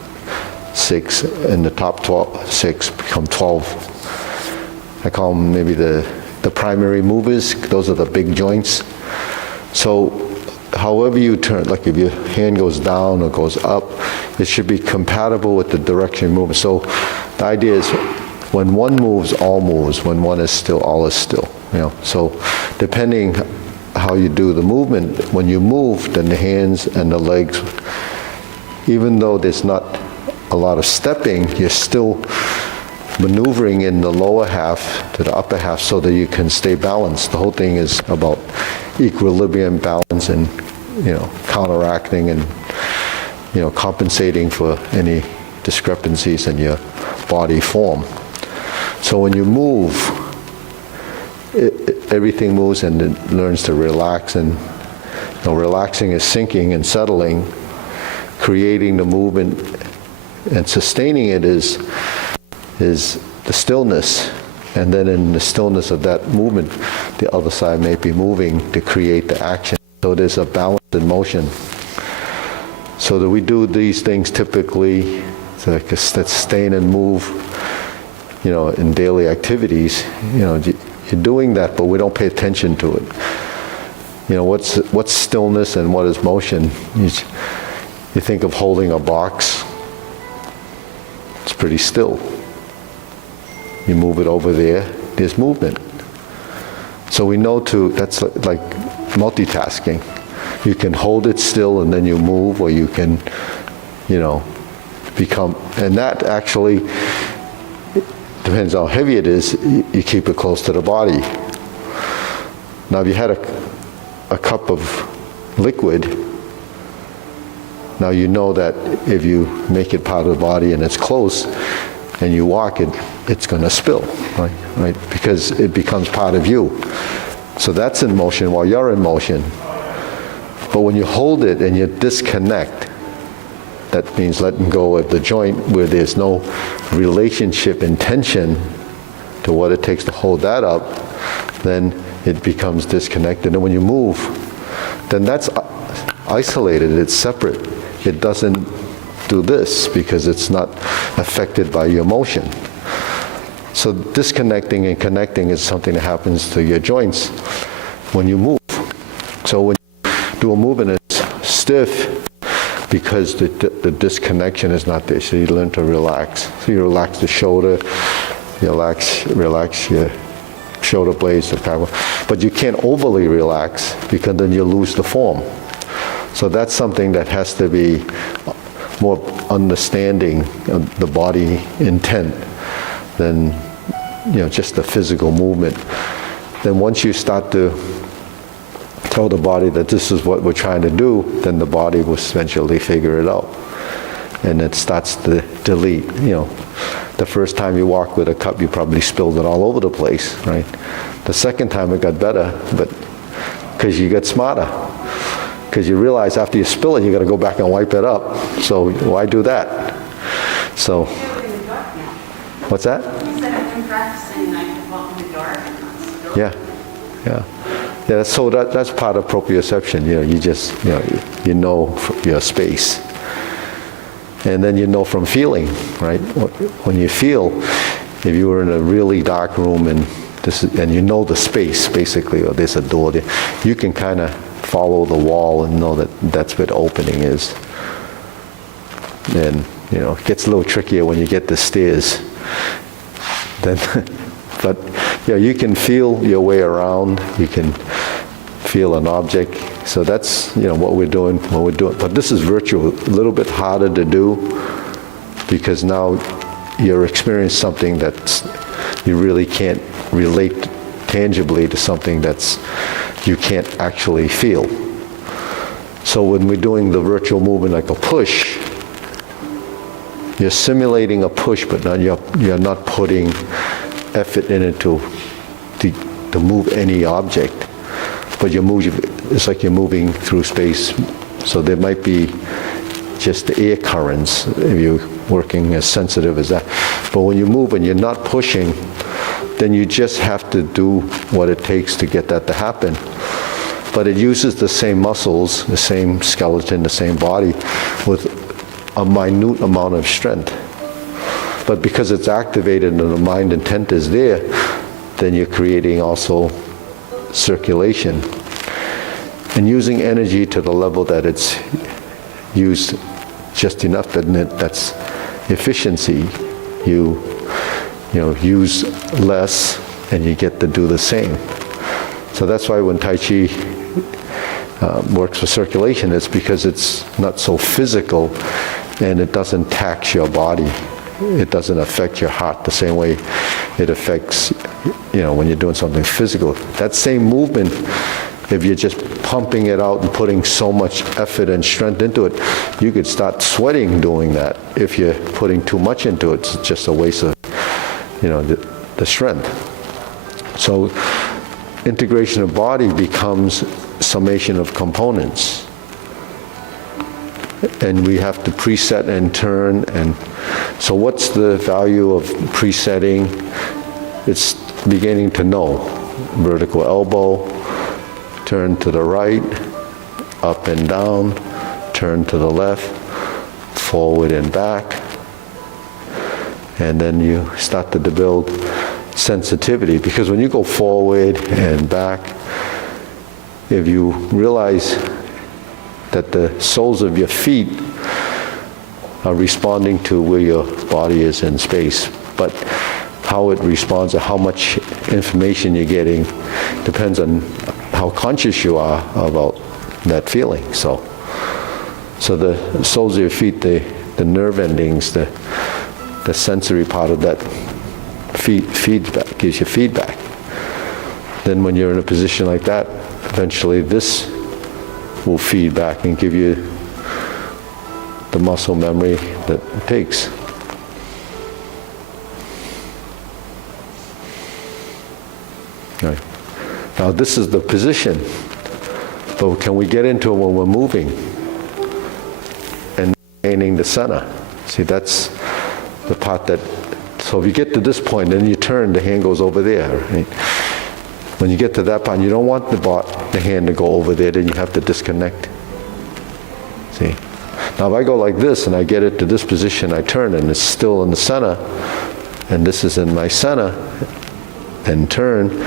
6, and the top 6 become 12. I call them maybe the primary movers. Those are the big joints. So however you turn, like if your hand goes down or goes up, it should be compatible with the direction you're moving. So the idea is when one moves, all moves. When one is still, all is still. You know, so depending how you do the movement, when you move, then the hands and the legs, even though there's not a lot of stepping, you're still maneuvering in the lower half to the upper half so that you can stay balanced. The whole thing is about equilibrium, balance, and, you know, counteracting and, you know, compensating for any discrepancies in your body form. So when you move, everything moves and it learns to relax, and, you know, relaxing is sinking and settling. Creating the movement and sustaining it is the stillness, and then in the stillness of that movement, the other side may be moving to create the action. So there's a balance in motion. So that we do these things typically, so like a sustain and move, you know, in daily activities. You know, you're doing that, but we don't pay attention to it. You know, what's stillness and what is motion? You think of holding a box, it's pretty still. You move it over there, there's movement. So we know that's like multitasking. You can hold it still and then you move, or you can, you know, and that actually, depends how heavy it is, you keep it close to the body. Now if you had a cup of liquid, now you know that if you make it part of the body and it's close, and you walk it, it's going to spill, right? Because it becomes part of you. So that's in motion while you're in motion. But when you hold it and you disconnect, that means letting go of the joint where there's no relationship intention to what it takes to hold that up, then it becomes disconnected. And when you move, then that's isolated, it's separate. It doesn't do this because it's not affected by your motion. So disconnecting and connecting is something that happens to your joints when you move. So when you do a movement, it's stiff because the disconnection is not there. So you learn to relax. So you relax the shoulder, you relax your shoulder blades, the power. But you can't overly relax because then you lose the form. So that's something that has to be more understanding of the body intent than, you know, just the physical movement. Then once you start to tell the body that this is what we're trying to do, then the body will eventually figure it out. And it starts to delete. You know, the first time you walked with a cup, you probably spilled it all over the place, right? The second time it got better, but because you get smarter. Because you realize after you spill it, you got to go back and wipe it up. So why do that? So, what's that? You said I've been practicing, I can walk in the dark and not spill. Yeah. So that's part of proprioception. You know, you just you know your space, and then you know from feeling, right? When you feel, if you were in a really dark room and you know the space basically, or there's a door there, you can kind of follow the wall and know that that's where the opening is. And, you know, it gets a little trickier when you get the stairs. Then, but, yeah, you can feel your way around. You can feel an object. So that's, you know, what we're doing. But this is virtual, a little bit harder to do because now you're experiencing something that you really can't relate tangibly to something that's you can't actually feel. So when we're doing the virtual movement like a push, you're simulating a push, but you're not putting effort in it to move any object. But it's like you're moving through space. So there might be just the air currents if you're working as sensitive as that. But when you move and you're not pushing, then you just have to do what it takes to get that to happen. But it uses the same muscles, the same skeleton, the same body, with a minute amount of strength. But because it's activated and the mind intent is there, then you're creating also circulation. And using energy to the level that it's used just enough, that's efficiency. You use less and you get to do the same. So that's why when Tai Chi works for circulation, it's because it's not so physical and it doesn't tax your body. It doesn't affect your heart the same way it affects, when you're doing something physical. That same movement, if you're just pumping it out and putting so much effort and strength into it, you could start sweating doing that. If you're putting too much into it, it's just a waste of, the strength. So integration of body becomes summation of components. And we have to preset and turn. And so what's the value of presetting? It's beginning to know. Vertical elbow, turn to the right, up and down, turn to the left, forward and back. And then you start to build sensitivity, because when you go forward and back, if you realize that the soles of your feet are responding to where your body is in space, but how it responds or how much information you're getting depends on how conscious you are about that feeling. So the soles of your feet, the nerve endings, the sensory part of that feedback, gives you feedback. Then when you're in a position like that, eventually this will feed back and give you the muscle memory that it takes. Right. Now this is the position, but can we get into it when we're moving and maintaining the center? See, that's the part that, so if you get to this point, then you turn, the hand goes over there, right? When you get to that point, you don't want the hand to go over there, then you have to disconnect. See? Now if I go like this and I get it to this position, I turn and it's still in the center, and this is in my center, and turn.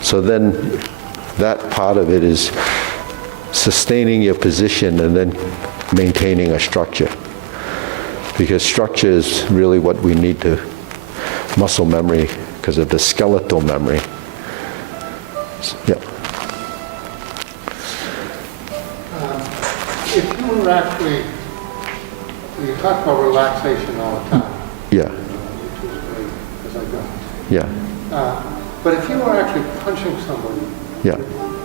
So then that part of it is sustaining your position and then maintaining a structure. Because structure is really what we need to, muscle memory, because of the skeletal memory. Yeah. If you were actually, you talk about relaxation all the time. Yeah. Which is great, because I don't. Yeah. But if you were actually punching somebody, Yeah.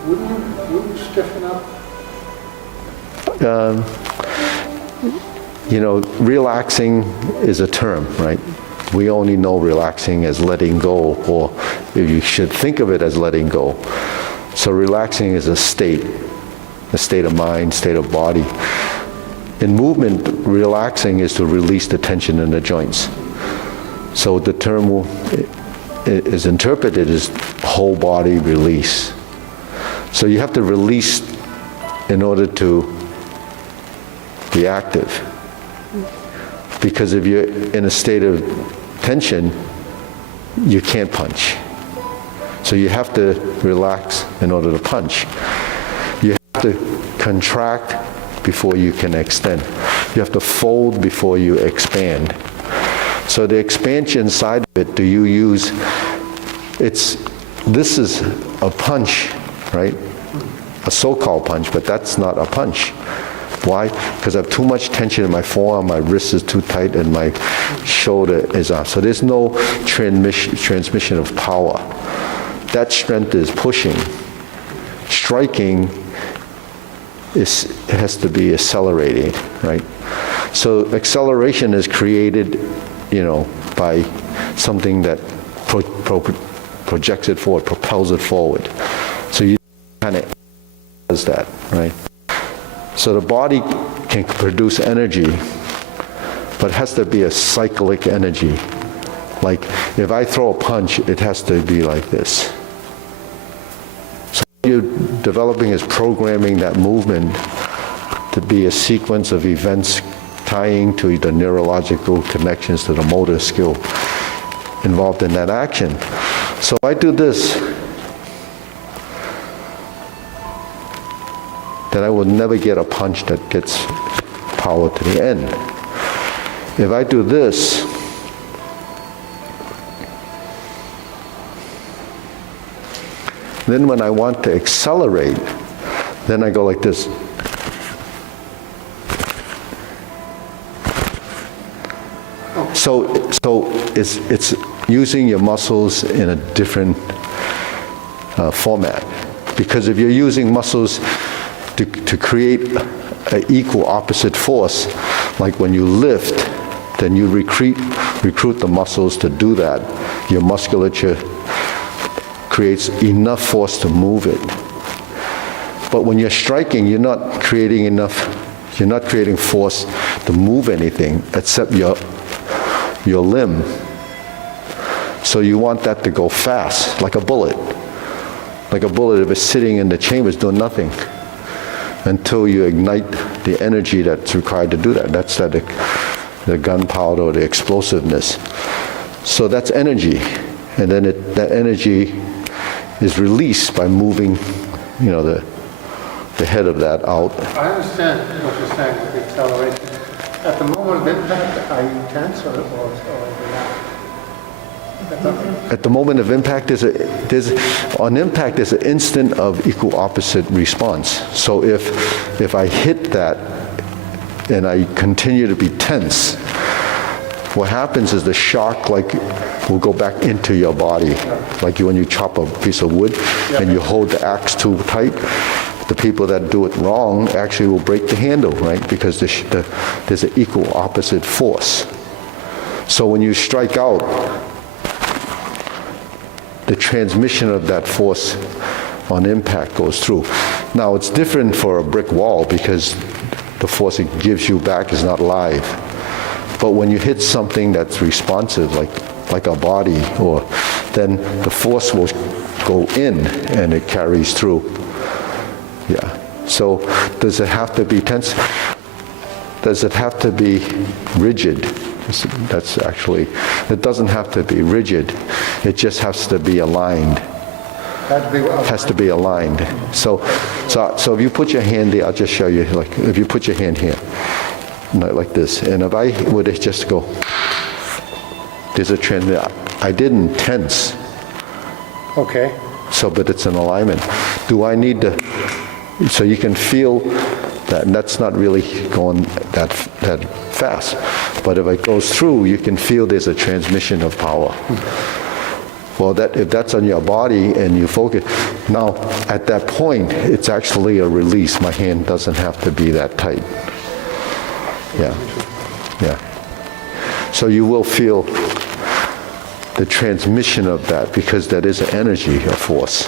wouldn't you stiffen up? Relaxing is a term, right? We only know relaxing as letting go, or you should think of it as letting go. So relaxing is a state of mind, state of body. In movement, relaxing is to release the tension in the joints. So the term is interpreted as whole body release. So you have to release in order to be active. Because if you're in a state of tension, you can't punch. So you have to relax in order to punch. You have to contract before you can extend. You have to fold before you expand. So the expansion side of it, do you use, this is a punch, right? A so-called punch, but that's not a punch. Why? Because I have too much tension in my forearm, my wrist is too tight, and my shoulder is up. So there's no transmission of power. That strength is pushing. Striking has to be accelerating, right? So acceleration is created, by something that projects it forward, propels it forward. So you kind of does that, right? So the body can produce energy, but it has to be a cyclic energy. Like if I throw a punch, it has to be like this. So what you're developing is programming that movement to be a sequence of events tying to the neurological connections to the motor skill involved in that action. So I do this. then I will never get a punch that gets power to the end. If I do this, then when I want to accelerate, then I go like this. So it's using your muscles in a different format. Because if you're using muscles to create an equal opposite force, like when you lift, then you recruit the muscles to do that. Your musculature creates enough force to move it. But when you're striking, you're not creating force to move anything except your limb. So you want that to go fast, like a bullet. Like a bullet, if it's sitting in the chamber, it's doing nothing until you ignite the energy that's required to do that. That's the gunpowder or the explosiveness. So that's energy. And then that energy is released by moving, the head of that out. I understand what you're saying with the acceleration. At the moment of impact, are you tense or relaxed? At the moment of impact, on impact, there's an instant of equal opposite response. So if I hit that and I continue to be tense, what happens is the shock will go back into your body. Like when you chop a piece of wood and you hold the axe too tight, the people that do it wrong actually will break the handle, right? Because there's an equal opposite force. So when you strike out, the transmission of that force on impact goes through. Now it's different for a brick wall because the force it gives you back is not live. But when you hit something that's responsive, like a body, then the force will go in and it carries through. Yeah. So does it have to be tense? Does it have to be rigid? That's actually, it doesn't have to be rigid. It just has to be aligned. Has to be aligned. So if you put your hand there, I'll just show you. Like if you put your hand here, like this, and if I would just go, there's a trend. I didn't tense. Okay. So, but it's an alignment. Do I need to? So you can feel that, and that's not really going that fast. But if it goes through, you can feel there's a transmission of power. Well, if that's on your body and you focus, now at that point, it's actually a release. My hand doesn't have to be that tight. Yeah. So you will feel the transmission of that because that is an energy, a force.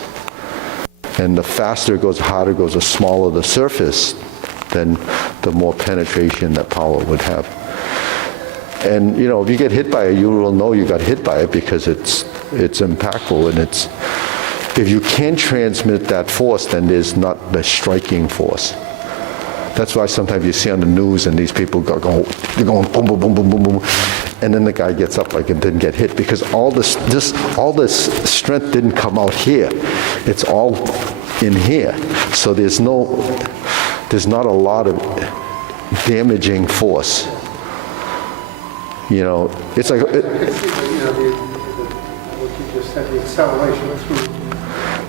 And the faster it goes, harder it goes, the smaller the surface, then the more penetration that power would have. And if you get hit by it, you will know you got hit by it because it's impactful, and if you can't transmit that force, then there's not the striking force. That's why sometimes you see on the news and these people they're going boom, boom, boom, boom, boom, boom, and then the guy gets up like it didn't get hit because all this strength didn't come out here. It's all in here. So there's not a lot of damaging force. It's like what you just said, the acceleration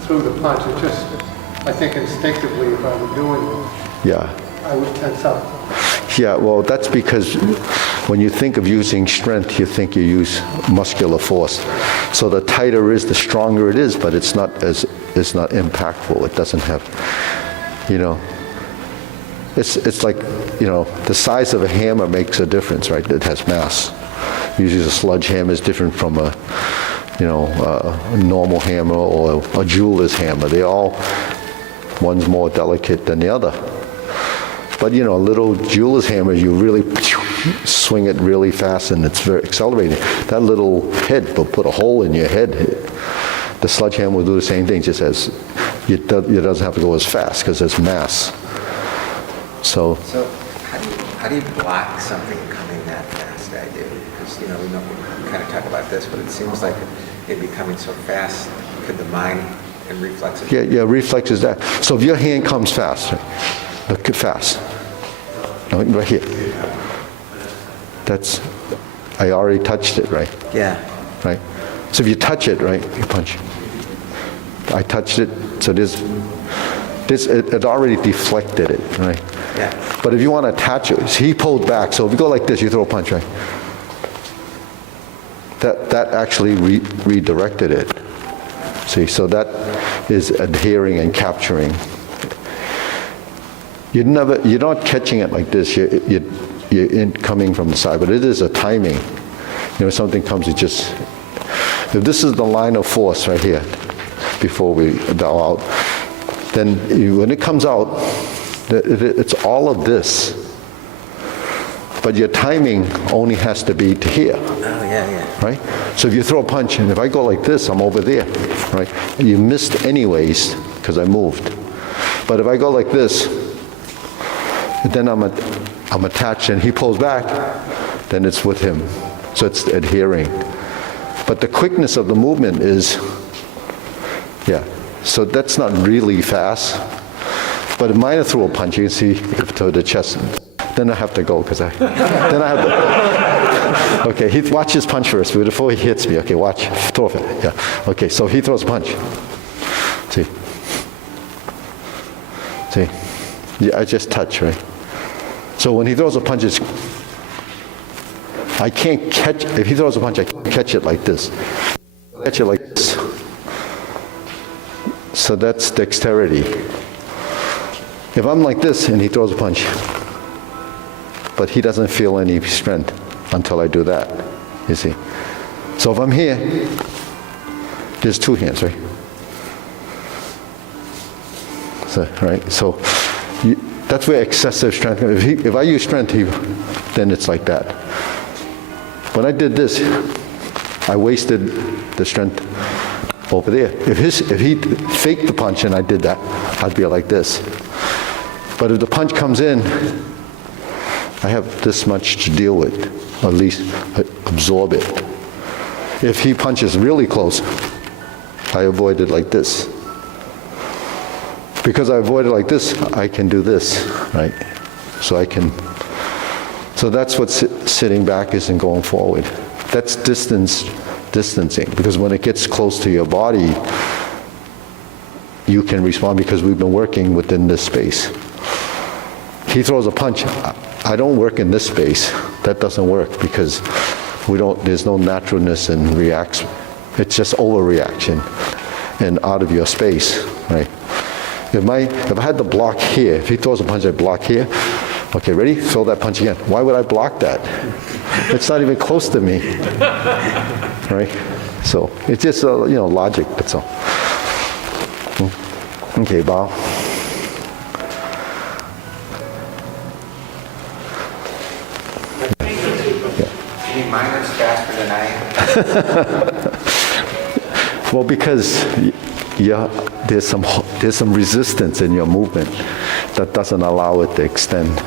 through the punch. It just, I think instinctively, if I were doing it, I would tense up. Yeah, well, that's because when you think of using strength, you think you use muscular force. So the tighter it is, the stronger it is, but it's not impactful. It doesn't have, it's like, the size of a hammer makes a difference, right? It has mass. Usually a sledgehammer is different from a normal hammer or a jeweler's hammer. One's more delicate than the other. But a little jeweler's hammer, you really swing it really fast and it's very accelerating. That little head will put a hole in your head. The sledgehammer will do the same thing, just as it doesn't have to go as fast because there's mass. So how do you block something coming that fast at you? Because we kind of talk about this, but it seems like it becoming so fast. Could the mind and reflexes? Yeah, reflex is that. So if your hand comes fast, Look fast. No, right here. That's, I already touched it, right? Yeah. Right? So if you touch it, right, you punch. I touched it, so it already deflected it, right? Yeah. But if you want to attach it, he pulled back, so if you go like this, you throw a punch, right? That actually redirected it. See, so that is adhering and capturing. You're not catching it like this, you're coming from the side, but it is a timing. You know, something comes, it just, if this is the line of force right here, before we bow out, then when it comes out, it's all of this. But your timing only has to be to here. Oh, yeah. Right? So if you throw a punch, and if I go like this, I'm over there, right? You missed anyways, because I moved. But if I go like this, then I'm attached, and he pulls back, then it's with him. So it's adhering. But the quickness of the movement is, yeah. So that's not really fast. But if mine threw a punch, you can see to the chest. Then I have to go, because then I have to. Okay, watch his punch first before he hits me. Okay, watch. Throw it. Yeah. Okay, so he throws a punch. See? Yeah, I just touch, right? So when he throws a punch, I can't catch. If he throws a punch, I can't catch it like this. Catch it like this. So that's dexterity. If I'm like this and he throws a punch, but he doesn't feel any strength until I do that, you see. So if I'm here, there's two hands, right? So, right? So that's where excessive strength comes. If I use strength, then it's like that. When I did this, I wasted the strength over there. If he faked the punch and I did that, I'd be like this. But if the punch comes in, I have this much to deal with, or at least absorb it. If he punches really close, I avoid it like this. Because I avoid it like this, I can do this, right? So that's what sitting back is and going forward. That's distancing, because when it gets close to your body, you can respond because we've been working within this space. He throws a punch, I don't work in this space. That doesn't work because there's no naturalness and reaction. It's just overreaction and out of your space, right? If I had to block here, if he throws a punch, I block here. Okay, ready? Throw that punch again. Why would I block that? It's not even close to me, right? So it's just logic. That's all. Okay, bow. Any minors faster than I am? Well, because there's some resistance in your movement that doesn't allow it to extend.